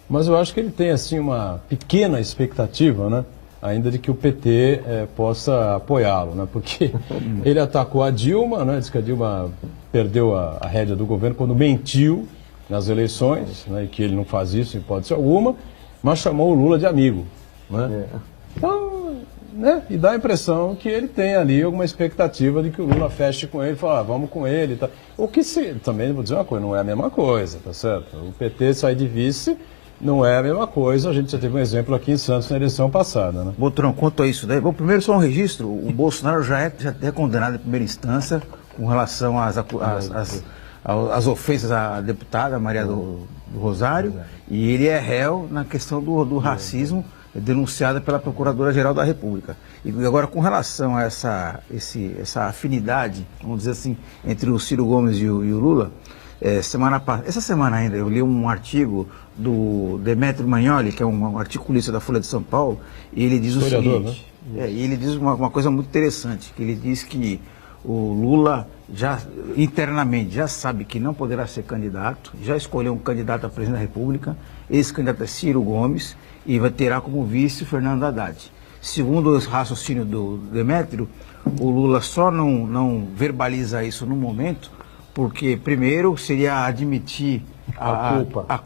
Mas eu acho que ele tem assim uma pequena expectativa, né, ainda de que o PT possa apoiá-lo, né, porque ele atacou a Dilma, né, disse que a Dilma perdeu a rédea do governo quando mentiu nas eleições, né, e que ele não faz isso em hipótese alguma, mas chamou o Lula de amigo. Né? Então, né? E dá a impressão que ele tem ali alguma expectativa de que o Lula feche com ele e fale, vamos com ele. Tá. O que também vou dizer uma coisa, não é a mesma coisa, tá certo? O PT sair de vice não é a mesma coisa, a gente já teve um exemplo aqui em Santos na eleição passada. Né? Boturão, quanto a isso daí, bom, primeiro só um registro, o Bolsonaro já é condenado em primeira instância com relação às ofensas à deputada Maria do Rosário, e ele é réu na questão do racismo denunciada pela Procuradora-Geral da República. E agora, com relação a essa afinidade, vamos dizer assim, entre o Ciro Gomes e o Lula, essa semana ainda eu li um artigo do Demetrio Magnoli, que é um articulista da Folha de São Paulo, e ele diz o seguinte, e ele diz uma coisa muito interessante, que ele diz que o Lula já internamente já sabe que não poderá ser candidato, já escolheu um candidato a presidente da República, esse candidato é Ciro Gomes, e terá como vice Fernando Haddad. Segundo o raciocínio do Demétrio, o Lula só não verbaliza isso no momento, porque primeiro seria admitir A culpa.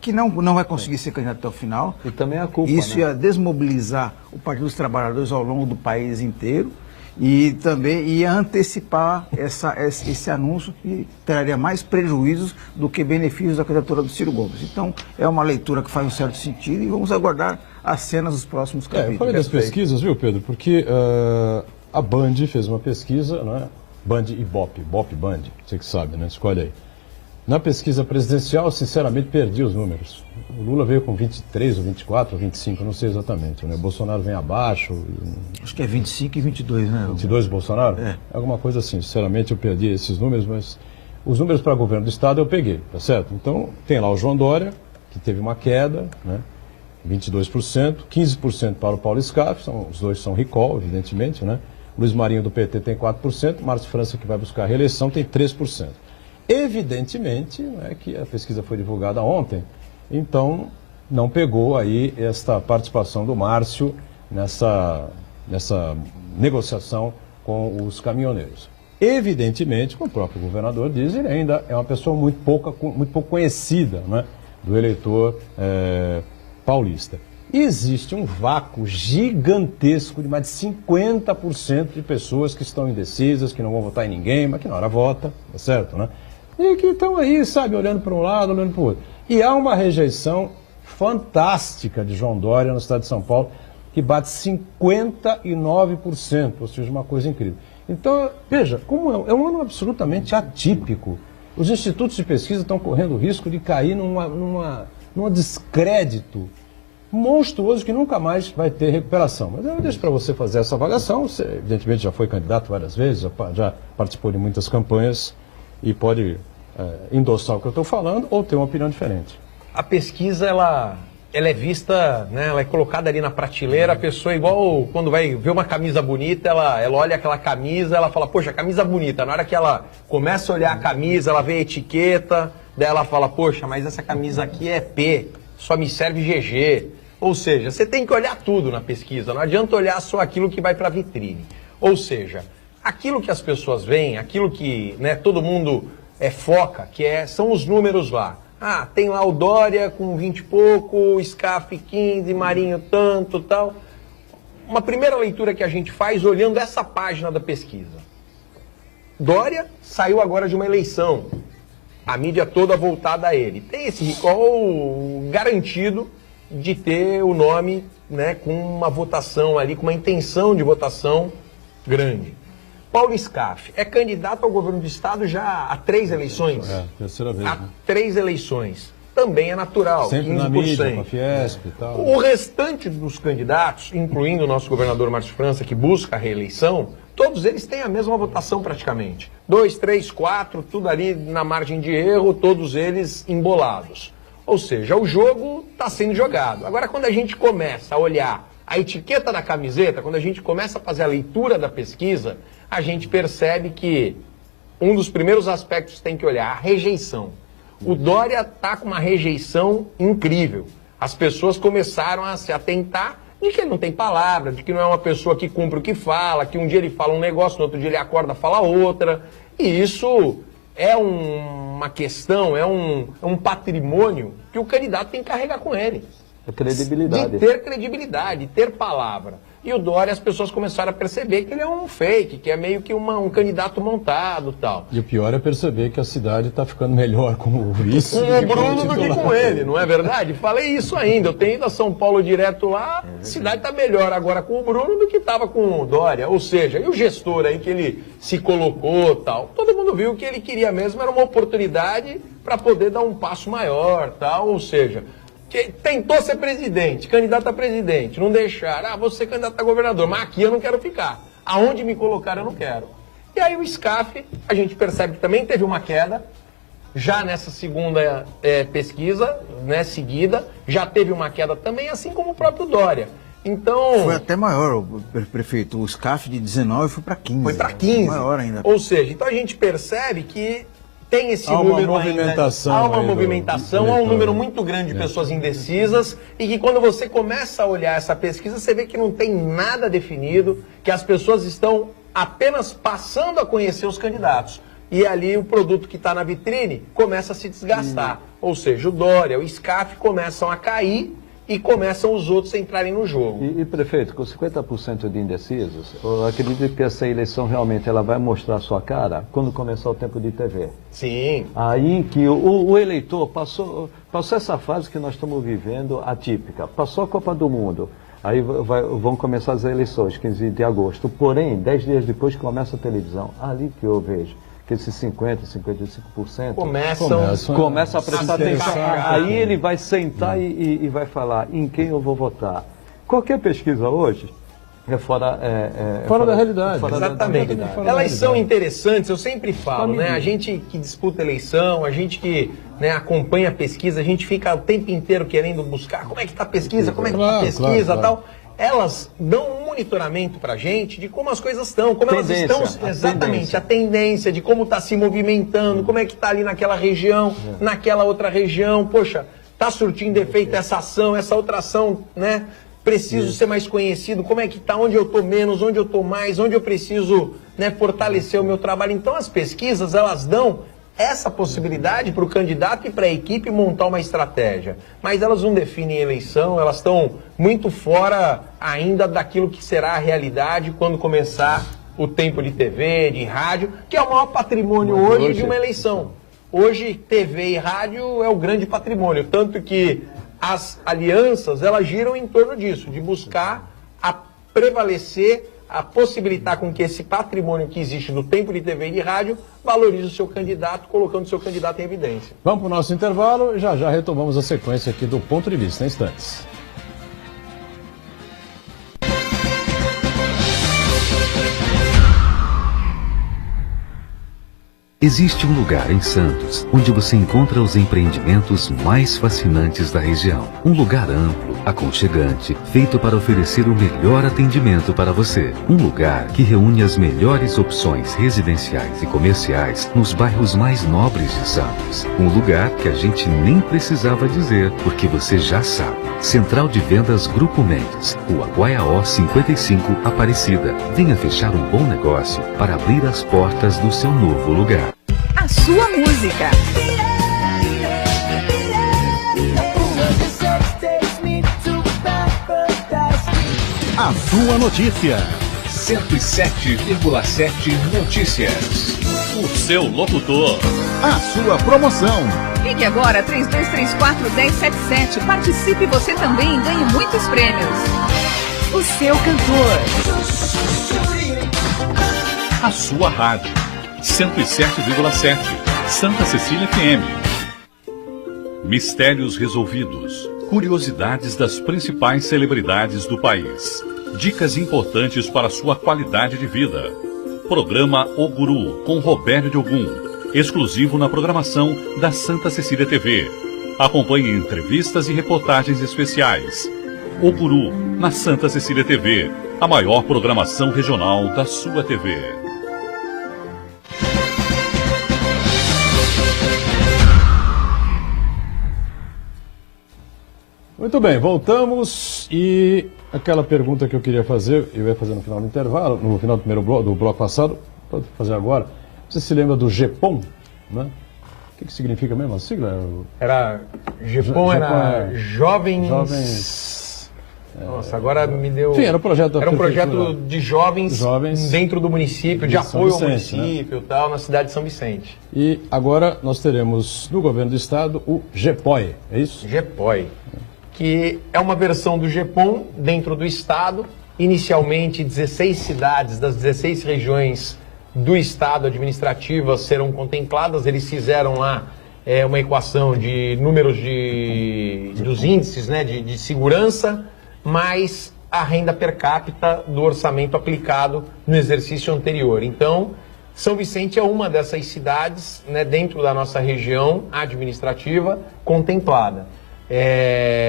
que não vai conseguir ser candidato até o final. E também a culpa, Isso né? ia desmobilizar o Partido dos Trabalhadores ao longo do país inteiro e também ia antecipar esse anúncio que traria mais prejuízos do que benefícios da candidatura do Ciro Gomes. Então, é uma leitura que faz um certo sentido e vamos aguardar as cenas dos próximos Eu capítulos. falei das pesquisas, viu, Pedro? Porque a Band fez uma pesquisa, não é? Band e Bop, Band, você que sabe, né? Escolhe aí. Na pesquisa presidencial, sinceramente, perdi os números. O Lula veio com 23 ou 24 ou 25, não sei exatamente. Né? O Bolsonaro vem abaixo. Acho que é 25 e 22, né? 22 Bolsonaro? É. Alguma coisa assim. Sinceramente, eu perdi esses números, mas os números para governo do Estado eu peguei, tá certo? Então, tem lá o João Dória, que teve uma queda, né? 22%, 15% para o Paulo Scaff, os dois são recall, evidentemente, né? Luiz Marinho do PT tem 4%, Márcio França, que vai buscar a reeleição, tem 3%. Evidentemente, né, que a pesquisa foi divulgada ontem, então não pegou aí esta participação do Márcio nessa negociação com os caminhoneiros. Evidentemente, como o próprio governador diz, ele ainda é uma pessoa muito pouco conhecida, né, do eleitor paulista. Existe um vácuo gigantesco de mais de 50% de pessoas que estão indecisas, que não vão votar em ninguém, mas que na hora vota, tá certo, né? E que estão aí, sabe, olhando para um lado, olhando para o outro. E há uma rejeição fantástica de João Dória no estado de São Paulo, que bate 59%, ou seja, uma coisa incrível. Então, veja, como é um ano absolutamente atípico. Os institutos de pesquisa estão correndo o risco de cair num descrédito monstruoso que nunca mais vai ter recuperação. Mas eu deixo para você fazer essa avaliação. Você, evidentemente, já foi candidato várias vezes, já participou de muitas campanhas e pode endossar o que eu estou falando ou ter uma opinião diferente. A pesquisa, ela é vista, né, ela é colocada ali na prateleira, a pessoa igual quando vai ver uma camisa bonita, ela olha aquela camisa, ela fala, poxa, camisa bonita. Na hora que ela começa a olhar a camisa, ela vê a etiqueta, daí ela fala, poxa, mas essa camisa aqui é P, só me serve GG. Ou seja, você tem que olhar tudo na pesquisa, não adianta olhar só aquilo que vai para a vitrine. Ou seja, aquilo que as pessoas veem, aquilo que, né, todo mundo foca, são os números lá. Ah, tem lá o Dória com 20 e pouco, o Scaff 15, Marinho tanto, tal. Uma primeira leitura que a gente faz olhando essa página da pesquisa. Dória saiu agora de uma eleição, a mídia toda voltada a ele. Tem esse recall garantido de ter o nome, né, com uma votação ali, com uma intenção de votação grande. Paulo Scaff é candidato ao governo do estado já há 3 eleições. Terceira vez, Há né? 3 eleições. Também é natural, Sempre 15%. na mídia, com a Fiesp e tal. O restante dos candidatos, incluindo o nosso governador Márcio França, que busca a reeleição, todos eles têm a mesma votação praticamente. 2, 3, 4, tudo ali na margem de erro, todos eles embolados. Ou seja, o jogo está sendo jogado. Agora, quando a gente começa a olhar a etiqueta da camiseta, quando a gente começa a fazer a leitura da pesquisa, a gente percebe que um dos primeiros aspectos que tem que olhar, a rejeição. O Dória está com uma rejeição incrível. As pessoas começaram a se atentar de que ele não tem palavra, de que não é uma pessoa que cumpre o que fala, que um dia ele fala um negócio, no outro dia ele acorda e fala outra. E isso é uma questão, é um patrimônio que o candidato tem que carregar com ele. A credibilidade. De ter credibilidade, ter palavra. E o Dória, as pessoas começaram a perceber que ele é um fake, que é meio que um candidato montado e tal. E o pior é perceber que a cidade está ficando melhor com o vice. Com o Bruno do que com ele, não é verdade? Falei isso ainda. Eu tenho ido a São Paulo direto lá, a cidade está melhor agora com o Bruno do que estava com o Dória. Ou seja, e o gestor aí que ele se colocou tal. Todo mundo viu que ele queria mesmo, era uma oportunidade para poder dar um passo maior tal. Ou seja, que tentou ser presidente, candidato a presidente, não deixaram, vou ser candidato a governador, mas aqui eu não quero ficar. Aonde me colocar eu não quero. E aí o Scaff, a gente percebe que também teve uma queda, já nessa segunda pesquisa, né, seguida, já teve uma queda também, assim como o próprio Dória. Então... Foi até maior, prefeito, o Scaff de 19 foi para 15. Foi para 15. Maior ainda. Ou seja, então a gente percebe que tem esse Há uma número movimentação ainda, há uma aí do movimentação, há um número muito grande de pessoas indecisas e que quando você começa a olhar essa pesquisa, você vê que não tem nada definido, que as pessoas estão apenas passando a conhecer os candidatos. E ali o produto que está na vitrine começa a se desgastar. Ou seja, o Dória, o Scaff começam a cair e começam os outros a entrarem no jogo. E prefeito, com 50% de indecisos, eu acredito que essa eleição realmente ela vai mostrar a sua cara quando começar o tempo de TV. Sim. Aí que o eleitor passou essa fase que nós estamos vivendo atípica, passou a Copa do Mundo, aí vão começar as eleições, 15 de agosto, porém, 10 dias depois começa a televisão, ali que eu vejo que esses 50%, 55% começa a prestar atenção. Aí ele vai sentar e vai falar em quem eu vou votar. Qualquer pesquisa hoje é fora da realidade. Exatamente. Elas são interessantes, eu sempre falo, né? A gente que disputa eleição, a gente que, né, acompanha a pesquisa, a gente fica o tempo inteiro querendo buscar como é que está a pesquisa, como é que está a pesquisa e tal. Elas dão um monitoramento para a gente de como as coisas estão, como elas estão, exatamente, a tendência de como está se movimentando, como é que está ali naquela região, naquela outra região, poxa, está surtindo efeito essa ação, essa outra ação, né? Preciso ser mais conhecido, como é que está, onde eu estou menos, onde eu estou mais, onde eu preciso, né, fortalecer o meu trabalho. Então as pesquisas, elas dão essa possibilidade para o candidato e para a equipe montar uma estratégia. Mas elas não definem eleição, elas estão muito fora ainda daquilo que será a realidade quando começar o tempo de TV, de rádio, que é o maior patrimônio hoje de uma eleição. Hoje, TV e rádio é o grande patrimônio, tanto que as alianças, elas giram em torno disso, de buscar a prevalecer, a possibilitar com que esse patrimônio que existe no tempo de TV e de rádio valorize o seu candidato, colocando o seu candidato em evidência. Vamos para o nosso intervalo e já retomamos a sequência aqui do Ponto de Vista, em instantes. Existe um lugar em Santos onde você encontra os empreendimentos mais fascinantes da região. Um lugar amplo, aconchegante, feito para oferecer o melhor atendimento para você. Um lugar que reúne as melhores opções residenciais e comerciais nos bairros mais nobres de Santos. Um lugar que a gente nem precisava dizer, porque você já sabe. Central de Vendas Grupo Mendes, Rua Guaiaó 55, Aparecida. Venha fechar um bom negócio para abrir as portas do seu novo lugar. A sua música. A sua notícia. 107,7 Notícias. O seu locutor. A sua promoção. Ligue agora 3234-1077. Participe você também e ganhe muitos prêmios. O seu cantor. A sua rádio. 107,7 Santa Cecília FM. Mistérios resolvidos. Curiosidades das principais celebridades do país. Dicas importantes para a sua qualidade de vida. Programa O Guru, com Roberto de Ogum. Exclusivo na programação da Santa Cecília TV. Acompanhe entrevistas e reportagens especiais. O Guru, na Santa Cecília TV. A maior programação regional da sua TV. Muito bem, voltamos e aquela pergunta que eu queria fazer, eu ia fazer no final do intervalo, no final do primeiro bloco, do bloco passado, pode fazer agora. Você se lembra do GEPOM, né? O que significa mesmo a sigla? Era GEPOM, era Jovens... Jovens... Nossa, agora me deu... Enfim, era um projeto da Era um prefeitura. projeto de jovens dentro do município, de São apoio ao Vicente, município e tal, na cidade de São Vicente. E agora nós teremos no governo do estado o GEPOI, é isso? GEPOI, que é uma versão do GEPOM dentro do estado. Inicialmente, 16 cidades das 16 regiões do estado administrativas serão contempladas. Eles fizeram lá uma equação de números dos índices, né, de segurança, mais a renda per capita do orçamento aplicado no exercício anterior. Então, São Vicente é uma dessas cidades, né, dentro da nossa região administrativa contemplada.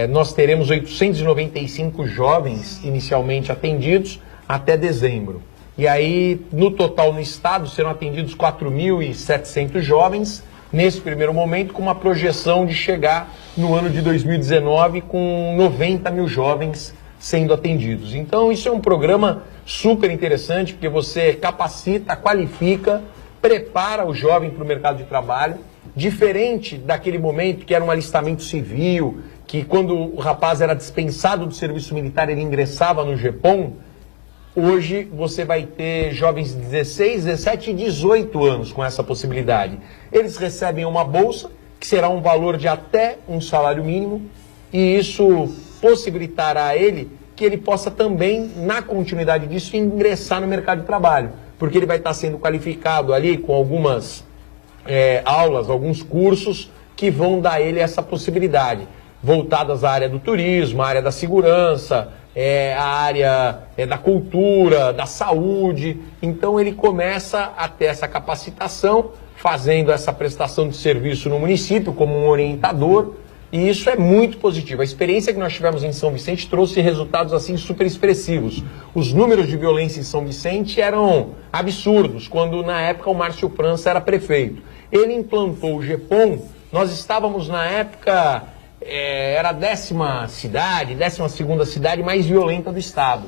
Nós teremos 895 jovens inicialmente atendidos até dezembro. E aí, no total no estado, serão atendidos 4.700 jovens, nesse primeiro momento, com uma projeção de chegar no ano de 2019 com 90 mil jovens sendo atendidos. Então, isso é um programa super interessante, porque você capacita, qualifica, prepara o jovem para o mercado de trabalho, diferente daquele momento que era um alistamento civil, que quando o rapaz era dispensado do serviço militar, ele ingressava no GEPOM. Hoje você vai ter jovens de 16, 17 e 18 anos com essa possibilidade. Eles recebem uma bolsa, que será um valor de até um salário mínimo, e isso possibilitará a ele que ele possa também, na continuidade disso, ingressar no mercado de trabalho, porque ele vai estar sendo qualificado ali com algumas aulas, alguns cursos que vão dar a ele essa possibilidade, voltadas à área do turismo, à área da segurança, a área da cultura, da saúde. Então ele começa a ter essa capacitação, fazendo essa prestação de serviço no município como um orientador, e isso é muito positivo. A experiência que nós tivemos em São Vicente trouxe resultados assim super expressivos. Os números de violência em São Vicente eram absurdos, quando na época o Márcio França era prefeito. Ele implantou o GEPOM, nós estávamos na época... era a 12ª cidade mais violenta do estado.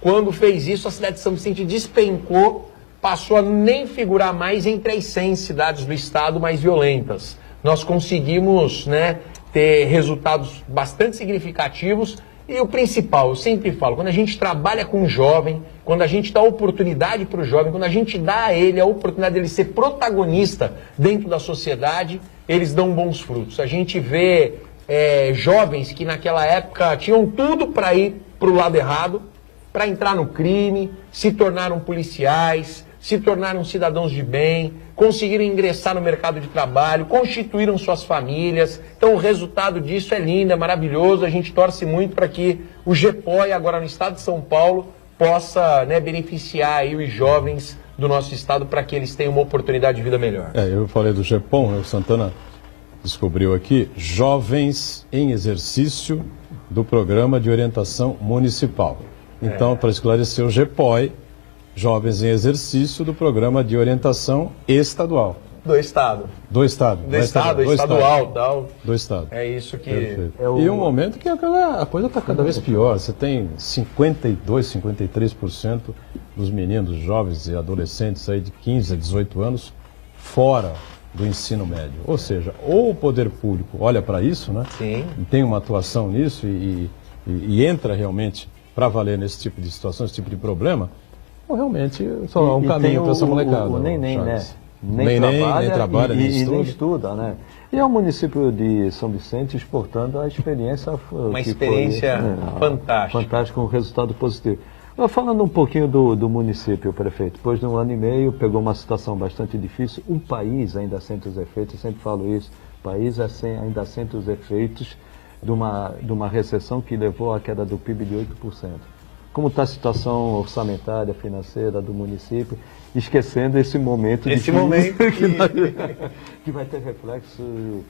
Quando fez isso, a cidade de São Vicente despencou, passou a nem figurar mais entre as 100 cidades do estado mais violentas. Nós conseguimos, né, ter resultados bastante significativos. E o principal, eu sempre falo, quando a gente trabalha com o jovem, quando a gente dá oportunidade para o jovem, quando a gente dá a ele a oportunidade de ele ser protagonista dentro da sociedade, eles dão bons frutos. A gente vê jovens que naquela época tinham tudo para ir para o lado errado, para entrar no crime, se tornaram policiais, se tornaram cidadãos de bem, conseguiram ingressar no mercado de trabalho, constituíram suas famílias. Então o resultado disso é lindo, é maravilhoso. A gente torce muito para que o GEPOI, agora no estado de São Paulo, possa, né, beneficiar aí os jovens do nosso estado para que eles tenham uma oportunidade de vida melhor. Eu falei do GEPOM, o Santana descobriu aqui, Jovens em Exercício do Programa de Orientação Municipal. Então, para esclarecer, o GEPOI, Jovens em Exercício do Programa de Orientação Estadual. Do Estado. Do Estado. Do Estado, estadual, tal. Do Estado. É isso que... E um momento que a coisa está cada vez pior. Você tem 52%, 53% dos meninos, jovens e adolescentes aí de 15 a 18 anos fora do ensino médio. Ou seja, ou o poder público olha para isso, né? Sim. E tem uma atuação nisso e entra realmente para valer nesse tipo de situação, esse tipo de problema, então, realmente só há um caminho para essa molecada. O neném, né? Charles. Nem trabalha, nem e nem estuda, né? E é o município de São Vicente exportando a experiência... Uma experiência fantástica. Fantástica, um resultado positivo. Mas falando um pouquinho do município, prefeito, depois de 1 ano e meio, pegou uma situação bastante difícil, um país ainda sente os efeitos, eu sempre falo isso, o país ainda sente os efeitos de uma recessão que levou à queda do PIB de 8%. Como está a situação orçamentária, financeira do município, esquecendo esse momento que vai ter reflexo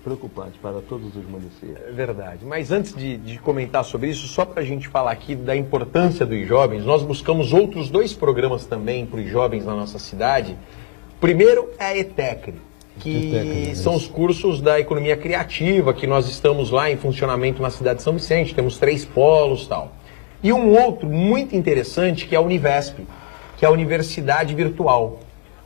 preocupante para todos os municípios. É verdade. Mas antes de comentar sobre isso, só para a gente falar aqui da importância dos jovens, nós buscamos outros 2 programas também para os jovens na nossa cidade. O primeiro é a ETECRE, que são os cursos da economia criativa, que nós estamos lá em funcionamento na cidade de São Vicente, temos 3 polos e tal. E um outro muito interessante que é a Univesp, que é a Universidade Virtual.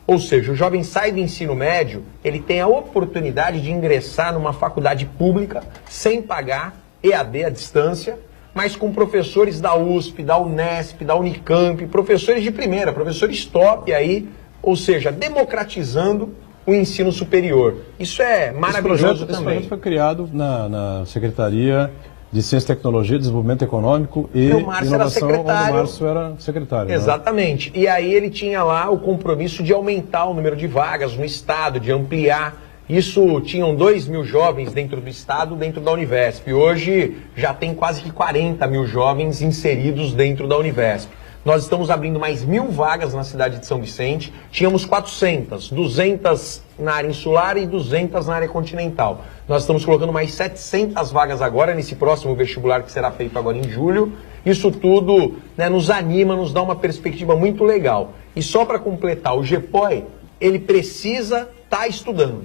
Ou seja, o jovem sai do ensino médio, ele tem a oportunidade de ingressar numa faculdade pública sem pagar, EAD à distância, mas com professores da USP, da Unesp, da Unicamp, professores de primeira, professores top aí, ou seja, democratizando o ensino superior. Isso é maravilhoso também. Esse projeto foi criado na Secretaria de Ciência, Tecnologia e Desenvolvimento Econômico e Inovação, onde o Márcio era secretário. Exatamente. Né? E aí ele tinha lá o compromisso de aumentar o número de vagas no Estado, de ampliar. Isso, tinham 2.000 jovens dentro do Estado, dentro da Univesp. Hoje já tem quase que 40.000 jovens inseridos dentro da Univesp. Nós estamos abrindo mais 1.000 vagas na cidade de São Vicente. Tínhamos 400, 200 na área insular e 200 na área continental. Nós estamos colocando mais 700 vagas agora nesse próximo vestibular que será feito agora em julho. Isso tudo, né, nos anima, nos dá uma perspectiva muito legal. E só para completar, o GPOI, ele precisa estar estudando.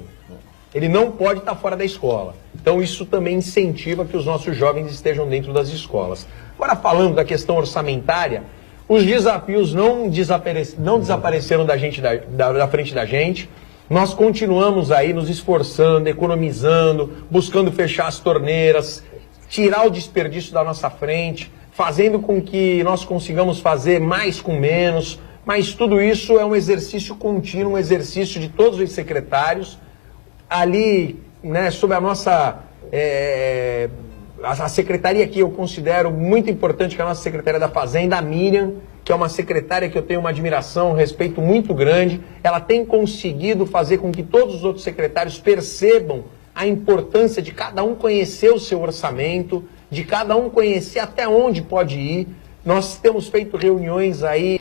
Ele não pode estar fora da escola. Então isso também incentiva que os nossos jovens estejam dentro das escolas. Agora falando da questão orçamentária, os desafios não desapareceram da frente da gente. Nós continuamos aí nos esforçando, economizando, buscando fechar as torneiras, tirar o desperdício da nossa frente, fazendo com que nós consigamos fazer mais com menos. Mas tudo isso é um exercício contínuo, um exercício de todos os secretários. Ali, né, sob a nossa... a secretaria que eu considero muito importante, que é a nossa secretária da Fazenda, a Miriam, que é uma secretária que eu tenho uma admiração, um respeito muito grande. Ela tem conseguido fazer com que todos os outros secretários percebam a importância de cada um conhecer o seu orçamento, de cada um conhecer até onde pode ir. Nós temos feito reuniões aí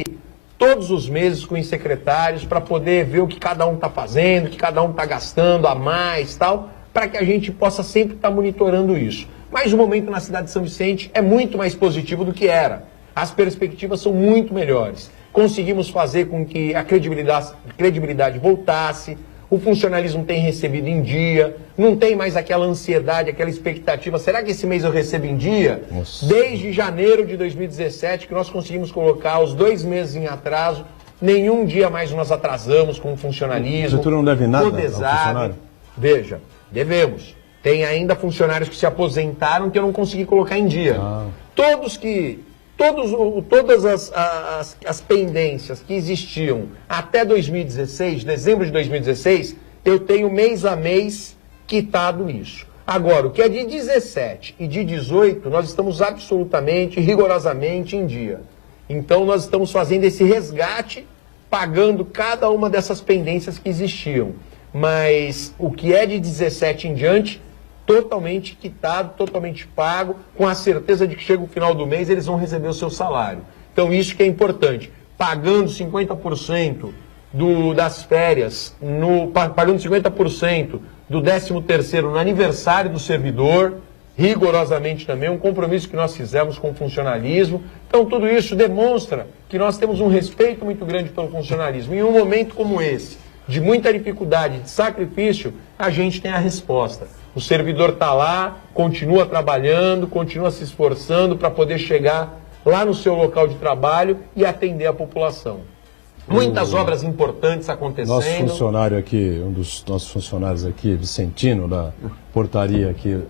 todos os meses com os secretários para poder ver o que cada um está fazendo, o que cada um está gastando a mais, tal, para que a gente possa sempre estar monitorando isso. Mas o momento na cidade de São Vicente é muito mais positivo do que era. As perspectivas são muito melhores. Conseguimos fazer com que a credibilidade voltasse, o funcionalismo tem recebido em dia, não tem mais aquela ansiedade, aquela expectativa. Será que esse mês eu recebo em dia? Nossa. Desde janeiro de 2017, que nós conseguimos colocar os 2 meses em atraso, nenhum dia mais nós atrasamos com o funcionalismo. A prefeitura não deve nada ao funcionário? Veja, devemos. Tem ainda funcionários que se aposentaram que eu não consegui colocar em dia. Todas as pendências que existiam até 2016, dezembro de 2016, eu tenho mês a mês quitado isso. Agora, o que é de 17 e de 18, nós estamos absolutamente, rigorosamente em dia. Então, nós estamos fazendo esse resgate, pagando cada uma dessas pendências que existiam. Mas o que é de 17 em diante, totalmente quitado, totalmente pago, com a certeza de que chega o final do mês eles vão receber o seu salário. Então isso que é importante, pagando 50% das férias, pagando 50% do 13º no aniversário do servidor, rigorosamente também, um compromisso que nós fizemos com o funcionalismo. Então tudo isso demonstra que nós temos um respeito muito grande pelo funcionalismo. E em um momento como esse, de muita dificuldade, de sacrifício, a gente tem a resposta. O servidor está lá, continua trabalhando, continua se esforçando para poder chegar lá no seu local de trabalho e atender a população. Muitas obras importantes acontecendo. Nosso funcionário aqui, um dos nossos funcionários aqui, Vicentino, da portaria aqui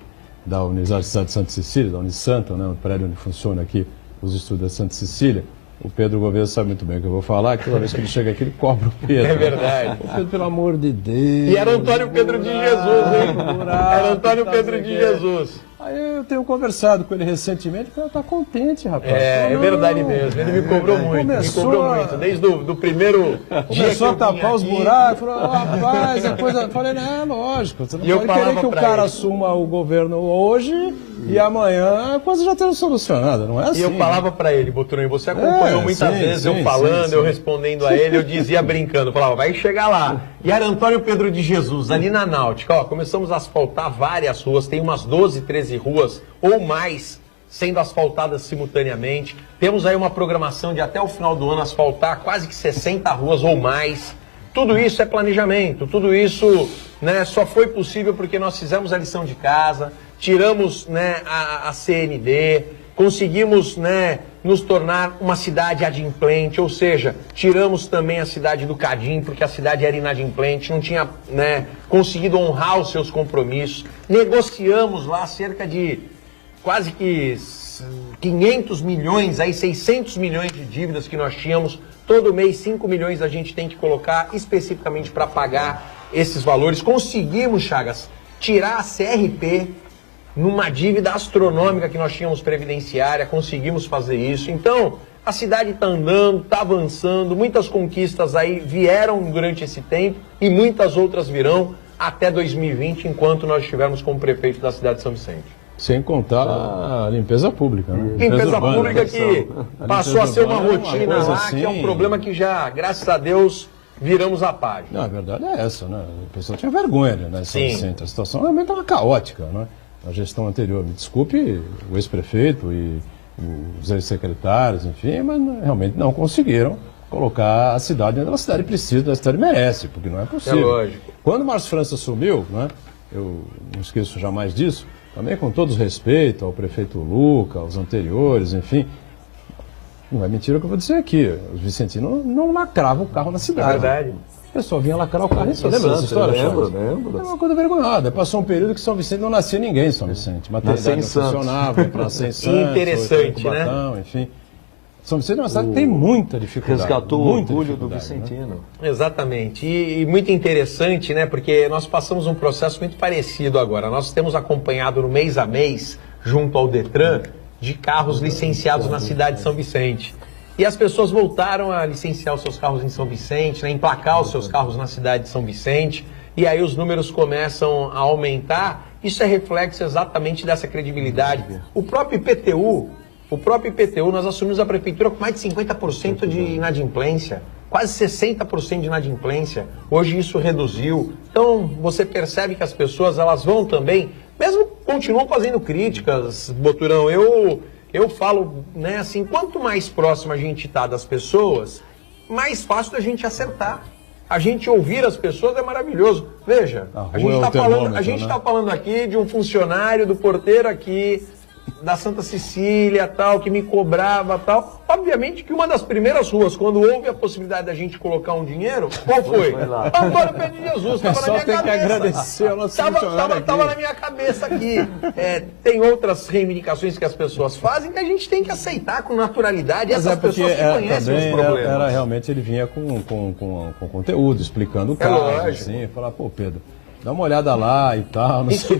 da Universidade de Santa Cecília, da Unisanta, né, o prédio onde funciona aqui os estúdios da Santa Cecília. O Pedro Gouveia sabe muito bem o que eu vou falar, que toda vez que ele chega aqui, ele cobra o Pedro. É verdade. O Pedro, pelo amor de Deus. E era Antônio Pedro de Jesus, hein? Era Antônio Pedro de Jesus. Aí eu tenho conversado com ele recentemente, porque ele está contente, rapaz. É verdade mesmo. Ele me cobrou muito, Desde o primeiro dia começou a tapar os buracos, falou, rapaz, a coisa... Eu falei, não, lógico, você não pode querer que o cara assuma o governo hoje e amanhã a coisa já esteja solucionada, não é assim. E eu falava para ele, Boturão, você acompanhou muitas vezes eu falando, eu respondendo a ele, eu dizia brincando, eu falava, vai chegar lá. E era Antônio Pedro de Jesus, ali na Náutica, ó, começamos a asfaltar várias ruas, tem umas 12, 13 ruas ou mais sendo asfaltadas simultaneamente. Temos aí uma programação de até o final do ano asfaltar quase que 60 ruas ou mais. Tudo isso é planejamento, tudo isso, né, só foi possível porque nós fizemos a lição de casa, tiramos, né, a CND, conseguimos, né, nos tornar uma cidade adimplente, ou seja, tiramos também a cidade do Cadim, porque a cidade era inadimplente, não tinha, né, conseguido honrar os seus compromissos. Negociamos lá cerca de quase que 500 milhões, aí 600 milhões de dívidas que nós tínhamos. Todo mês 5 milhões a gente tem que colocar especificamente para pagar esses valores. Conseguimos, Chagas, tirar a CRP numa dívida astronômica que nós tínhamos previdenciária, conseguimos fazer isso. Então, a cidade está andando, está avançando, muitas conquistas aí vieram durante esse tempo e muitas outras virão até 2020, enquanto nós estivermos como prefeito da cidade de São Vicente. Sem contar a limpeza pública, né? Limpeza urbana, pública que passou a ser uma rotina lá, assim, que é um problema que já, graças a Deus, viramos a página. Não, a verdade é essa, né? A pessoa tinha vergonha, né? São Vicente. A situação realmente estava caótica, né? A gestão anterior, me desculpe, o ex-prefeito e os ex-secretários, enfim, mas realmente não conseguiram colocar a cidade onde a cidade precisa, a cidade merece, porque não é possível. É lógico. Quando o Márcio França assumiu, né, eu não esqueço jamais disso, também com todo respeito ao prefeito Luca, aos anteriores, enfim, não é mentira o que eu vou dizer aqui, os vicentinos não lacravam o carro na cidade. É verdade. O pessoal vinha lacrar o carro em São Vicente. Lembra dessa história? Lembro. É uma coisa vergonhosa. Passou um período que São Vicente não nascia ninguém em São Vicente. Maternidade não funcionava, para nascer em Santos. Interessante, Cubatão, né? Enfim. São Vicente é uma cidade que tem muita dificuldade. Resgatou o orgulho do vicentino. Né? Exatamente. E muito interessante, né? Porque nós passamos um processo muito parecido agora. Nós temos acompanhado no mês a mês, junto ao Detran, de carros licenciados na cidade de São Vicente. E as pessoas voltaram a licenciar os seus carros em São Vicente, né, emplacar os seus carros na cidade de São Vicente, e aí os números começam a aumentar. Isso é reflexo exatamente dessa credibilidade. O próprio IPTU, nós assumimos a prefeitura com mais de 50% de inadimplência, quase 60% de inadimplência. Hoje isso reduziu. Então você percebe que as pessoas, elas vão também, mesmo continuam fazendo críticas, Boturão, eu falo, né, assim, quanto mais próximo a gente está das pessoas, mais fácil da gente acertar. A gente ouvir as pessoas é maravilhoso. Veja, a gente está falando aqui de um funcionário do porteiro aqui, da Santa Cecília, tal, que me cobrava, tal. Obviamente que uma das primeiras ruas, quando houve a possibilidade da gente colocar um dinheiro, qual foi? Antônio Pedro de Jesus, estava na minha cabeça. Que agradecer ao nosso Estava na minha cabeça aqui. Tem outras reivindicações que as pessoas fazem que a gente tem que aceitar com naturalidade. Mas essas pessoas que conhecem os problemas. Realmente ele vinha com conteúdo, explicando o caso, assim, falar, pô, Pedro, dá uma olhada lá e tal. Não sei.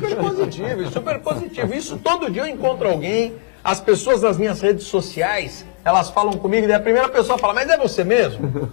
Super positivo. Isso todo dia eu encontro alguém, as pessoas nas minhas redes sociais, elas falam comigo e a primeira pessoa fala, mas é você mesmo?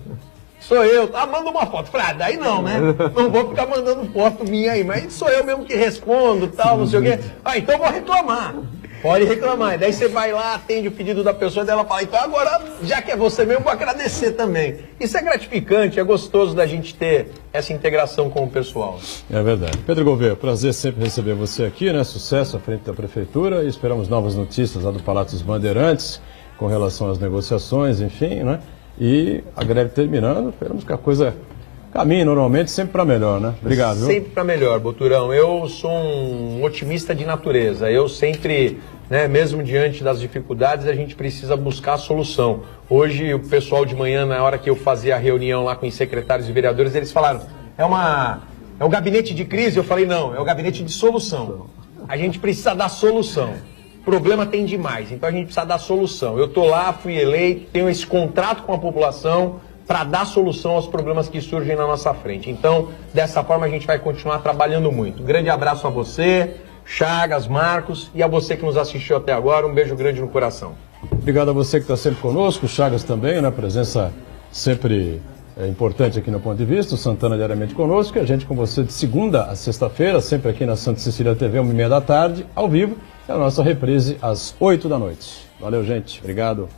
Sou eu. Manda uma foto. Falei, daí não, né? Não vou ficar mandando foto minha aí, mas sou eu mesmo que respondo, tal, não sei o quê. Então vou reclamar. Pode reclamar. E daí você vai lá, atende o pedido da pessoa, daí ela fala, então agora, já que é você mesmo, vou agradecer também. Isso é gratificante, é gostoso da gente ter essa integração com o pessoal. É verdade. Pedro Gouveia, prazer sempre receber você aqui, né? Sucesso à frente da Prefeitura e esperamos novas notícias lá do Palácio dos Bandeirantes com relação às negociações, enfim, né? E a greve terminando, esperamos que a coisa caminhe normalmente, sempre para melhor, né? Obrigado. Sempre para melhor, Boturão. Eu sou um otimista de natureza. Eu sempre, né, mesmo diante das dificuldades, a gente precisa buscar a solução. Hoje, o pessoal de manhã, na hora que eu fazia a reunião lá com os secretários e vereadores, eles falaram, é um gabinete de crise? Eu falei, não, é o gabinete de solução. A gente precisa dar solução. problema tem demais, então a gente precisa dar solução. Eu estou lá, fui eleito, tenho esse contrato com a população para dar solução aos problemas que surgem na nossa frente. Então, dessa forma, a gente vai continuar trabalhando muito. Um grande abraço a você, Chagas, Marcos, e a você que nos assistiu até agora. Um beijo grande no coração. Obrigado a você que está sempre conosco, o Chagas também, né? Presença sempre importante aqui no Ponto de Vista, o Santana diariamente conosco, e a gente com você de segunda a sexta-feira, sempre aqui na Santa Cecília TV, 1h30 da tarde, ao vivo, e a nossa reprise às 8 da noite. Valeu, gente. Obrigado.